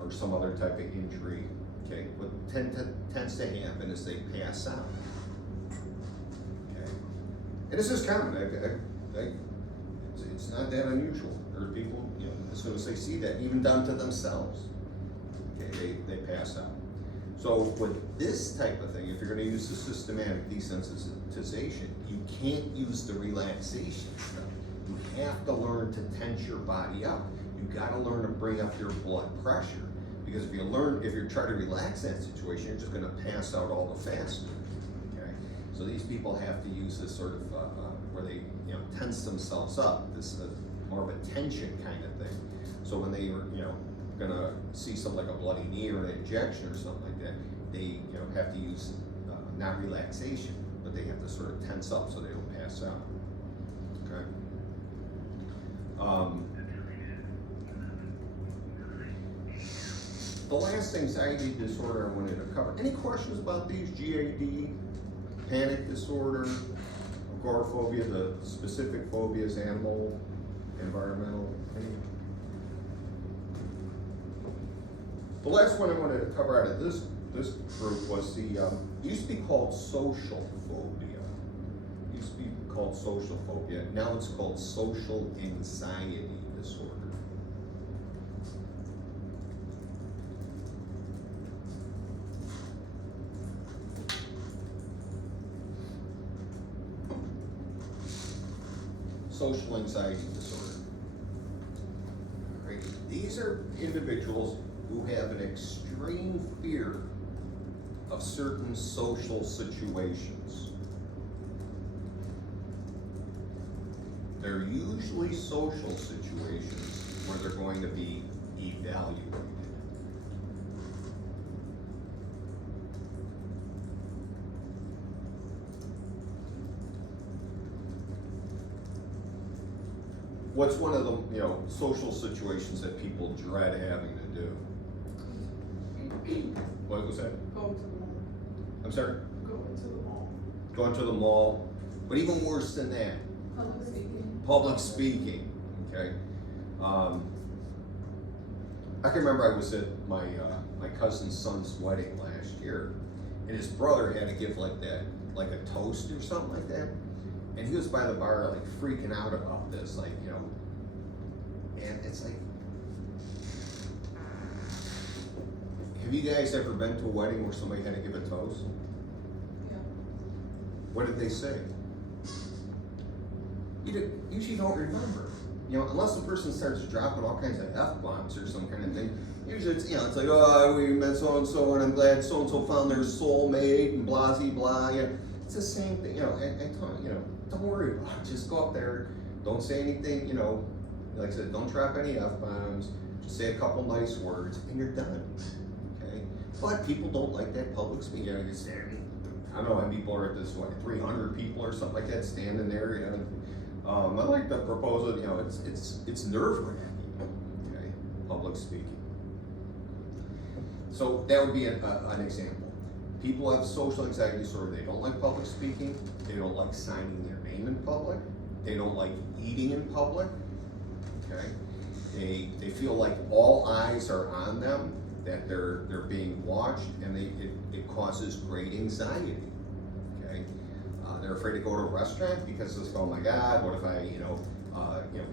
or some other type of injury. Okay, what tends to happen is they pass out. Okay, and this is common. It's not that unusual. There are people, as soon as they see that, even down to themselves, okay, they pass out. So with this type of thing, if you're going to use the systematic desensitization, you can't use the relaxation stuff. You have to learn to tense your body up. You got to learn to bring up your blood pressure, because if you're trying to relax that situation, you're just going to pass out all the faster. Okay, so these people have to use this sort of where they tense themselves up. This more of a tension kind of thing. So when they are, gonna see something like a bloody knee or an injection or something like that, they, have to use not relaxation, but they have to sort of tense up so they don't pass out. Okay. The last anxiety disorder I wanted to cover. Any questions about these? GAD, panic disorder, agoraphobia, the specific phobias, animal, environmental, any? The last one I wanted to cover out of this group was the, it used to be called social phobia. It used to be called social phobia. Now it's called social anxiety disorder. Social anxiety disorder. Right. These are individuals who have an extreme fear of certain social situations. They're usually social situations where they're going to be evaluated. What's one of the social situations that people dread having to do? What was that? Go to the mall. I'm sorry? Going to the mall. Going to the mall, but even worse than that, Public speaking. public speaking, okay? I can remember I was at my cousin's son's wedding last year, and his brother had to give like a toast or something like that, and he was by the bar like freaking out about this, like, you know, and it's like, have you guys ever been to a wedding where somebody had to give a toast? Yeah. What did they say? You usually don't remember. You know, unless the person starts dropping all kinds of F-bombs or some kind of thing. Usually it's, you know, it's like, oh, we met so-and-so and I'm glad so-and-so found their soulmate and blah, blah, blah. Yeah, it's the same thing, you know, and you know, don't worry about it. Just go up there, don't say anything, you know, like I said, don't drop any F-bombs, just say a couple nice words and you're done, okay? But people don't like that public speaking. You know, you stand, I don't know how many people are at this, what, 300 people or something like that standing there, you know. I like the proposal, you know, it's nerve-wracking, okay, public speaking. So that would be an example. People have social anxiety disorder, they don't like public speaking, they don't like signing their name in public, they don't like eating in public, okay? They feel like all eyes are on them, that they're being watched, and it causes great anxiety, okay? They're afraid to go to a restaurant because it's, oh my God, what if I, you know,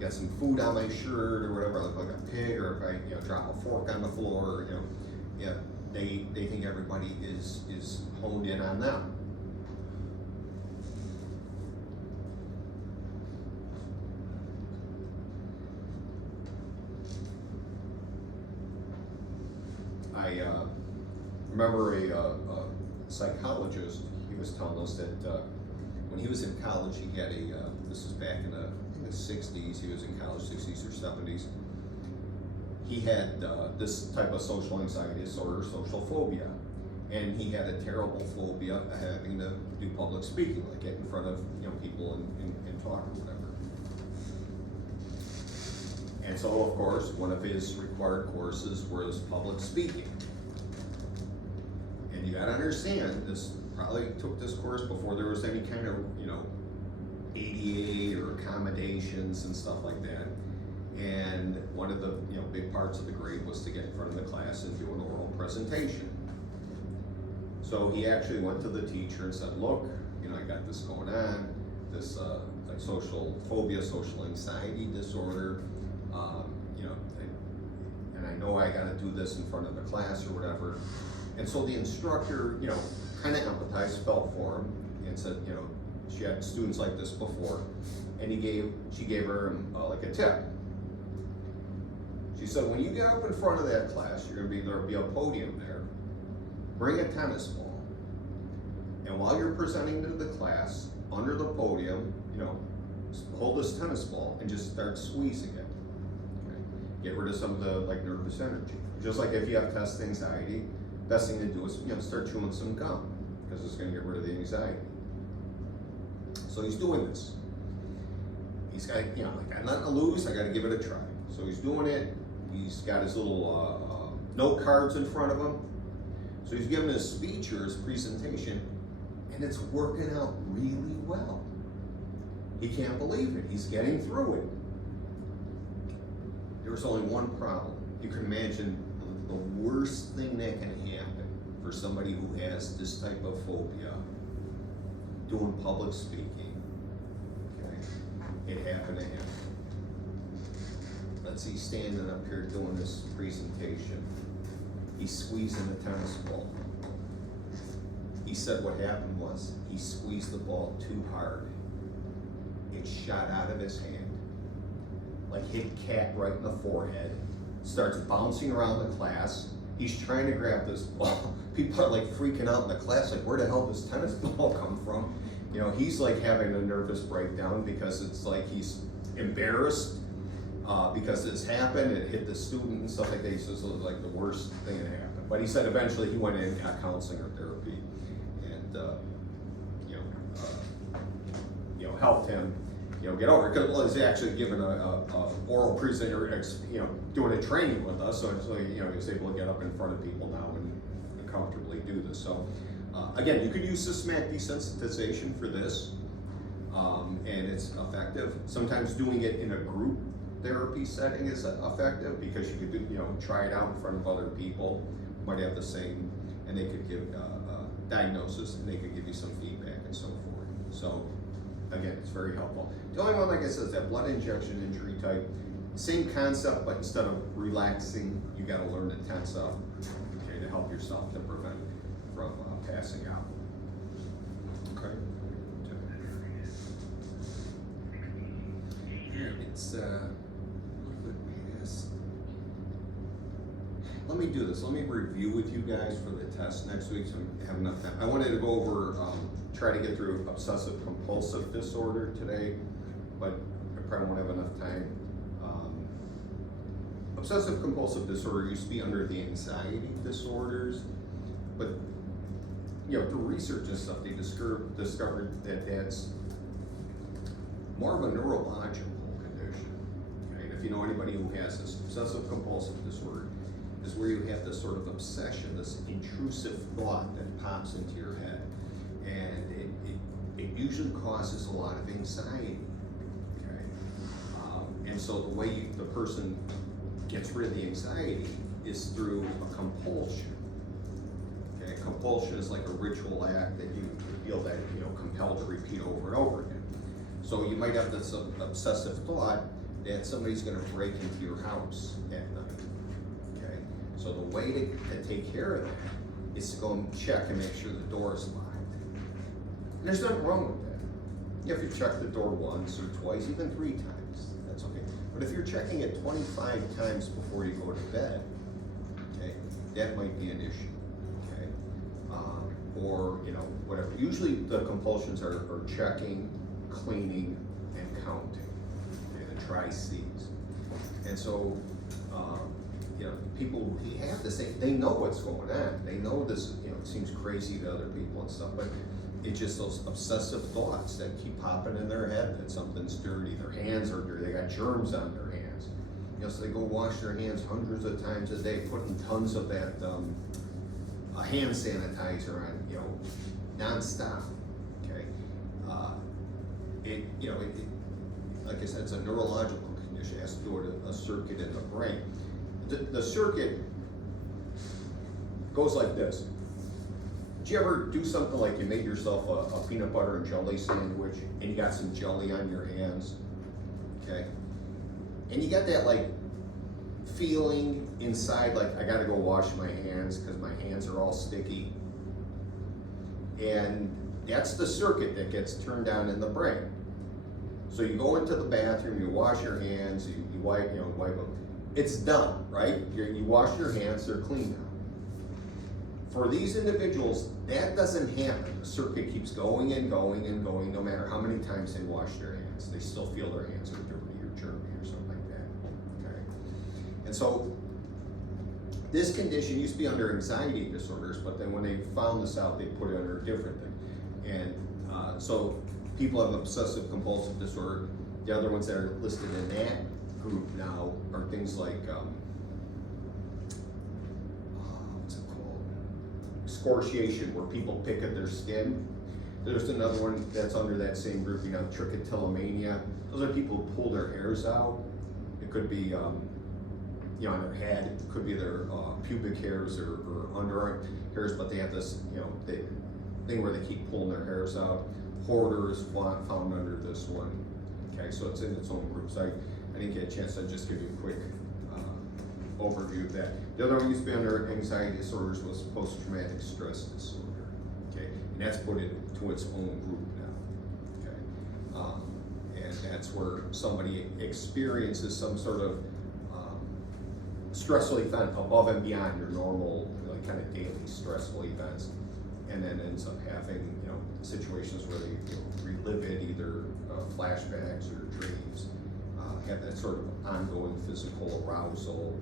get some food on my shirt or whatever, I look like a pig, or if I, you know, drop a fork on the floor, or, you know, yeah, they think everybody is honed in on them. I remember a psychologist, he was telling us that when he was in college, he had this was back in the 60s, he was in college, 60s or 70s, he had this type of social anxiety disorder, social phobia, and he had a terrible phobia of having to do public speaking, like get in front of, you know, people and talk or whatever. And so, of course, one of his required courses was public speaking. And you gotta understand, this probably took this course before there was any kind of, you know, ADA or accommodations and stuff like that. And one of the, you know, big parts of the grade was to get in front of the class and do an oral presentation. So he actually went to the teacher and said, look, you know, I got this going on, this like social phobia, social anxiety disorder, you know, and I know I gotta do this in front of the class or whatever. And so the instructor, you know, kind of empathized, felt for him, and said, you know, she had students like this before, and she gave her like a tip. She said, when you get up in front of that class, there'll be a podium there. Bring a tennis ball, and while you're presenting to the class, under the podium, you know, hold this tennis ball and just start squeezing it. Okay? Get rid of some of the like nervous energy. Just like if you have test anxiety, best thing to do is, you know, start chewing some gum, because it's going to get rid of the anxiety. So he's doing this. He's got, you know, like, I'm not gonna lose, I got to give it a try. So he's doing it. He's got his little note cards in front of him. So he's giving his speech or his presentation, and it's working out really well. He can't believe it. He's getting through it. There was only one problem. You can imagine the worst thing that can happen for somebody who has this type of phobia, doing public speaking. Okay, it happened to him. Let's see, standing up here doing this presentation. He's squeezing the tennis ball. He said what happened was he squeezed the ball too hard. It shot out of his hand, like hit Cat right in the forehead, starts bouncing around the class. He's trying to grab this ball. People are like freaking out in the class, like, where the hell does tennis ball come from? You know, he's like having a nervous breakdown because it's like he's embarrassed because this happened, it hit the student and stuff like that. So it was like the worst thing that happened. But he said eventually he went in and got counseling or therapy, and helped him, you know, get over it. Because he's actually given a oral presentation, you know, doing a training with us, so you know, he was able to get up in front of people now and comfortably do this. So again, you could use systematic desensitization for this, and it's effective. Sometimes doing it in a group therapy setting is effective because you could do, try it out in front of other people who might have the same, and they could give diagnosis and they could give you some feedback and so forth. So again, it's very helpful. The only one, like I said, is that blood injection injury type. Same concept, but instead of relaxing, you got to learn to tense up, okay, to help yourself to prevent from passing out. Okay. It's a little bit past. Let me do this. Let me review with you guys for the test next week, so I have enough time. I wanted to go over, try to get through obsessive compulsive disorder today, but I probably won't have enough time. Obsessive compulsive disorder used to be under the anxiety disorders, but through research and stuff, they discovered that that's more of a neurological condition. Okay? And if you know anybody who has this obsessive compulsive disorder, is where you have this sort of obsession, this intrusive thought that pops into your head, and it usually causes a lot of anxiety. Okay, and so the way the person gets rid of the anxiety is through a compulsion. Okay, compulsion is like a ritual act that you feel that compelled to repeat over and over again. So you might have this obsessive thought that somebody's going to break into your house at night. Okay, so the way to take care of that is to go and check and make sure the door is locked. And there's nothing wrong with that. If you check the door once or twice, even 3 times, that's okay. But if you're checking it 25 times before you go to bed, okay, that might be an issue. Okay, or whatever. Usually the compulsions are checking, cleaning, and counting. Okay, the tri-C's. And so, people who have this, they know what's going on. They know this, it seems crazy to other people and stuff, but it's just those obsessive thoughts that keep popping in their head that something's dirty, their hands are dirty, they got germs on their hands. So they go wash their hands hundreds of times a day, putting tons of that hand sanitizer on, nonstop. Okay, like I said, it's a neurological condition. It has to do with a circuit in the brain. The circuit goes like this. Did you ever do something like you made yourself a peanut butter and jelly sandwich and you got some jelly on your hands? Okay, and you got that like feeling inside, like I gotta go wash my hands because my hands are all sticky. And that's the circuit that gets turned on in the brain. So you go into the bathroom, you wash your hands, you wipe, wipe them. It's done, right? You wash your hands, they're clean now. For these individuals, that doesn't happen. The circuit keeps going and going and going, no matter how many times they wash their hands. They still feel their hands are dirty or germy or something like that. Okay. And so this condition used to be under anxiety disorders, but then when they found this out, they put it under a different thing. And so people have obsessive compulsive disorder. The other ones that are listed in that group now are things like what's it called? Excoriation, where people pick at their skin. There's another one that's under that same group, trichotillomania. Those are people who pull their hairs out. It could be on their head, it could be their pubic hairs or underarm hairs, but they have this thing where they keep pulling their hairs out. Hoarder is found under this one. Okay, so it's in its own group. So I didn't get a chance to just give you a quick overview of that. The other one used to be under anxiety disorders was post-traumatic stress disorder. Okay, and that's put into its own group now. Okay, and that's where somebody experiences some sort of stressful event above and beyond your normal, kind of daily stressful events, and then ends up having situations where they relive it, either flashbacks or dreams, have that sort of ongoing physical arousal,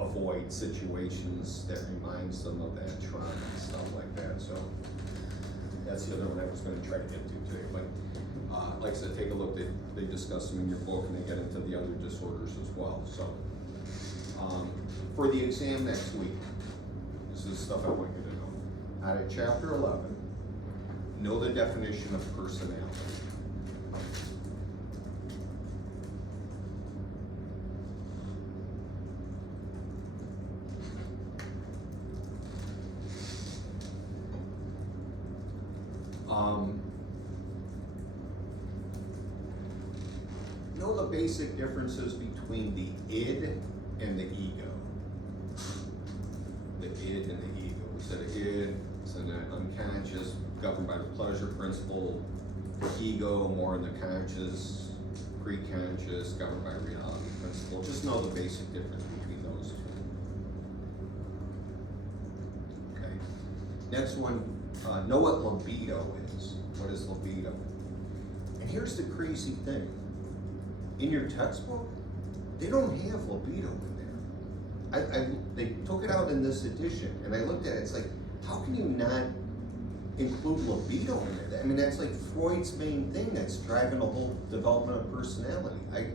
avoid situations that reminds them of that trauma and stuff like that. So that's the other one I was going to try to get to today. But like I said, take a look. They discuss them in your book, and they get into the other disorders as well. So for the exam next week, this is stuff I want you to know. Out of chapter 11, know the definition of personality. know the basic differences between the id and the ego? The id and the ego. We said id is an unconscious, governed by the pleasure principle. The ego, more in the conscious, pre-conscious, governed by reality principle. Just know the basic difference between those two. Okay. Next one, know what libido is. What is libido? And here's the crazy thing. In your textbook, they don't have libido in there. They took it out in this edition, and I looked at it, it's like, how can you not include libido in there? I mean, that's like Freud's main thing that's driving the whole development of personality. I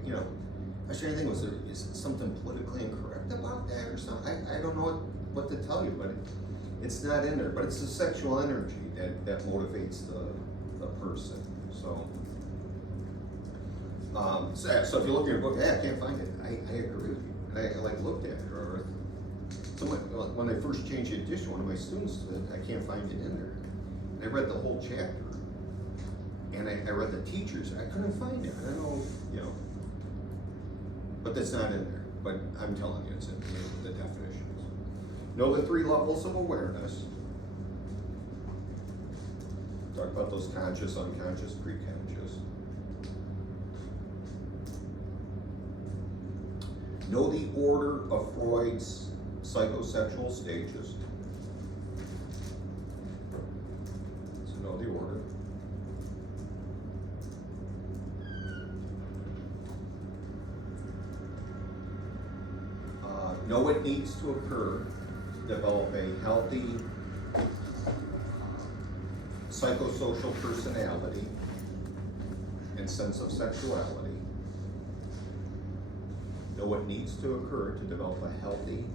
was trying to think, is something politically incorrect about that or something? I don't know what to tell you, but it's not in there. But it's the sexual energy that motivates the person. So if you look in your book, hey, I can't find it. I agree with you. And I like looked at it, or someone, when I first changed the edition, one of my students said, I can't find it in there. And I read the whole chapter, and I read the teachers. I couldn't find it. I don't know, but that's not in there. But I'm telling you, it's in the definitions. Know the 3 levels of awareness. Talk about those conscious, unconscious, pre-conscious. Know the order of Freud's psychosexual stages. So know the order. Know what needs to occur to develop a healthy psychosocial personality and sense of sexuality. Know what needs to occur to develop a healthy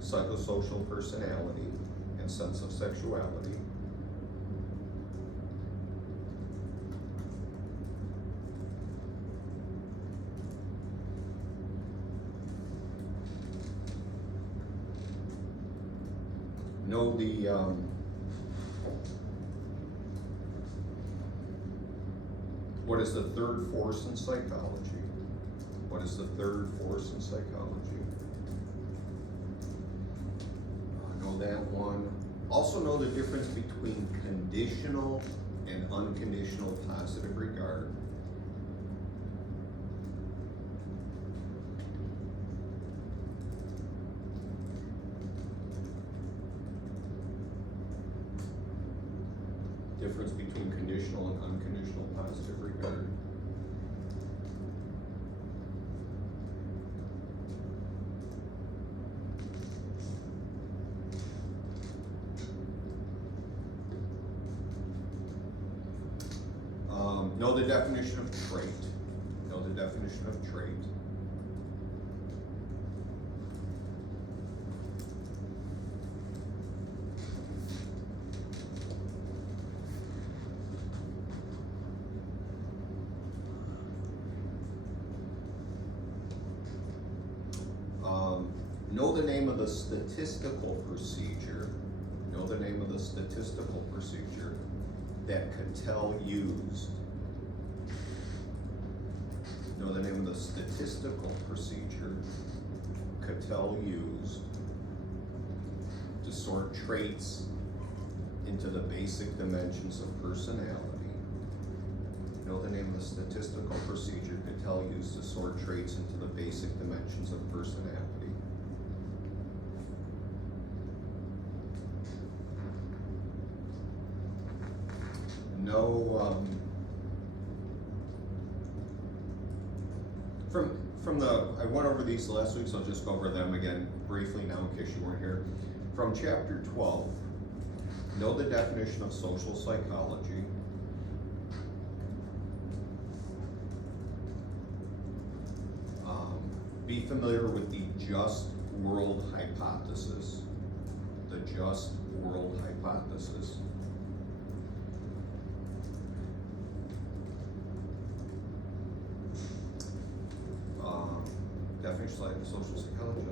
psychosocial personality and sense of sexuality. Know the what is the third force in psychology? What is the third force in psychology? Know that one. Also know the difference between conditional and unconditional positive regard. Difference between conditional and unconditional positive regard. Know the definition of trait. Know the definition of trait. Know the name of the statistical procedure. Know the name of the statistical procedure that Cattell used. Know the name of the statistical procedure Cattell used to sort traits into the basic dimensions of personality. Know the name of the statistical procedure Cattell used to sort traits into the basic dimensions of personality. Know I went over these last week, so I'll just go over them again briefly now in case you weren't here. From chapter 12, know the definition of social psychology. Be familiar with the just world hypothesis. The just world hypothesis. Definition of social psychology.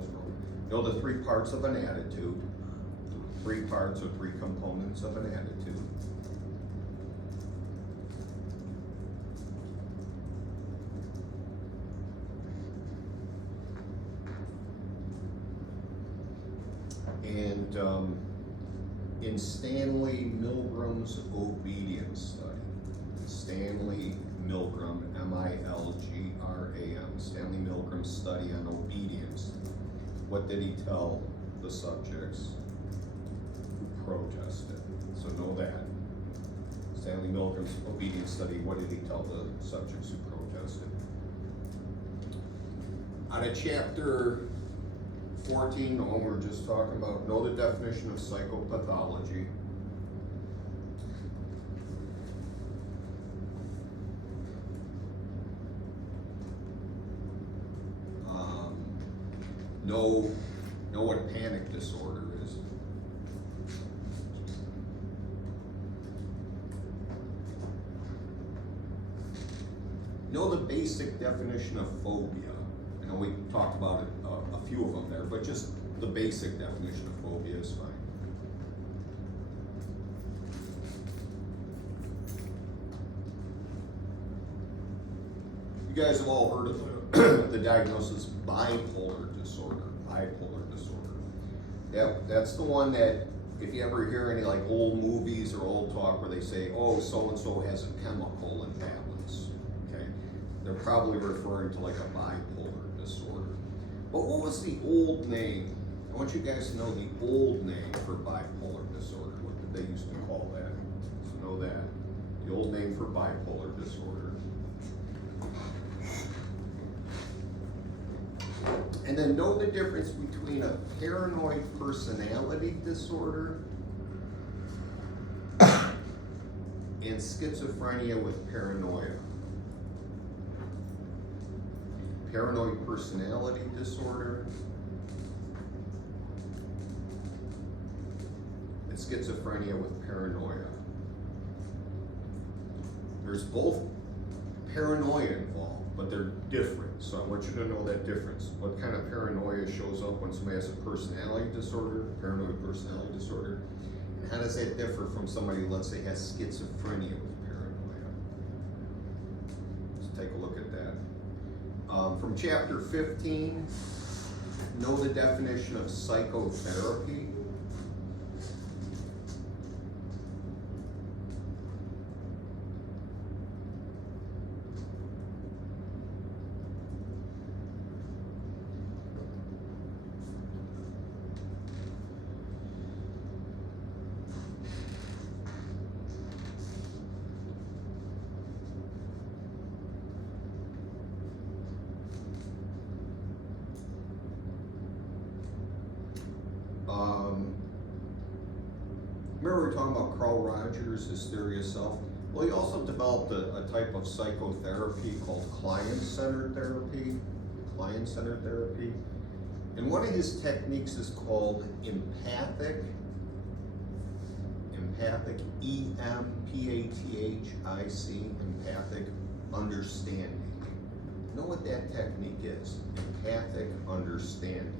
Know the 3 parts of an attitude. 3 parts or 3 components of an attitude. And, in Stanley Milgram's obedience study, Stanley Milgram, M-I-L-G-R-A-M, Stanley Milgram's study on obedience, what did he tell the subjects who protested? So know that. Stanley Milgram's obedience study, what did he tell the subjects who protested? Out of chapter 14, the one we were just talking about, know the definition of psychopathology. Know what panic disorder is. Know the basic definition of phobia. I know we talked about it, a few of them there, but just the basic definition of phobia is fine. You guys have all heard of the diagnosis bipolar disorder. Bipolar disorder. Yep, that's the one that if you ever hear any like old movies or old talk where they say, oh, so-and-so has a chemical imbalance, okay? They're probably referring to like a bipolar disorder. But what was the old name? I want you guys to know the old name for bipolar disorder. What did they used to call that? So know that. The old name for bipolar disorder. And then know the difference between a paranoid personality disorder and schizophrenia with paranoia. Paranoid personality disorder and schizophrenia with paranoia. There's both paranoia involved, but they're different. So I want you to know that difference. What kind of paranoia shows up when somebody has a personality disorder, paranoid personality disorder, and how does that differ from somebody, let's say, has schizophrenia with paranoia? Let's take a look at that. From chapter 15, know the definition of psychotherapy. Remember we were talking about Carl Rogers, his theory of self? Well, he also developed a type of psychotherapy called client-centered therapy. Client-centered therapy. And one of his techniques is called empathic, E-M-P-A-T-H-I-C, empathic understanding. Know what that technique is? Empathic understanding.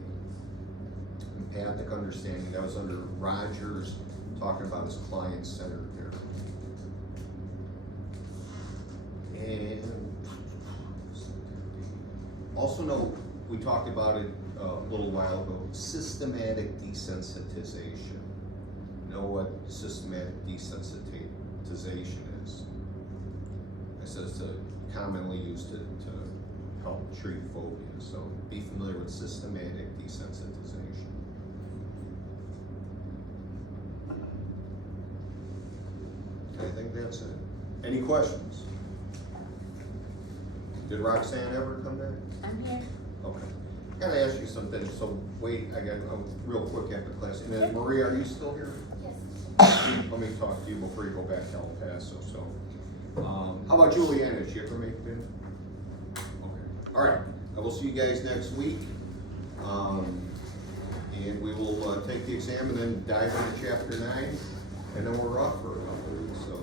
Empathic understanding, that was under Rogers, talking about his client-centered therapy. And also know, we talked about it a little while ago, systematic desensitization. Know what systematic desensitization is? It says commonly used to help treat phobia, so be familiar with systematic desensitization. I think that's it. Any questions? Did Roxanne ever come back? I'm here. Okay. I gotta ask you something, so wait, I got, real quick after class. And then Maria, are you still here? Yes. Let me talk to you before you go back to El Paso, so. How about Juliana, did she ever make it in? Okay. All right, I will see you guys next week. And we will take the exam and then dive into chapter 9, and then we're off for a couple of weeks, so.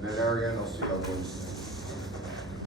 And then Ariane, I'll see how it goes.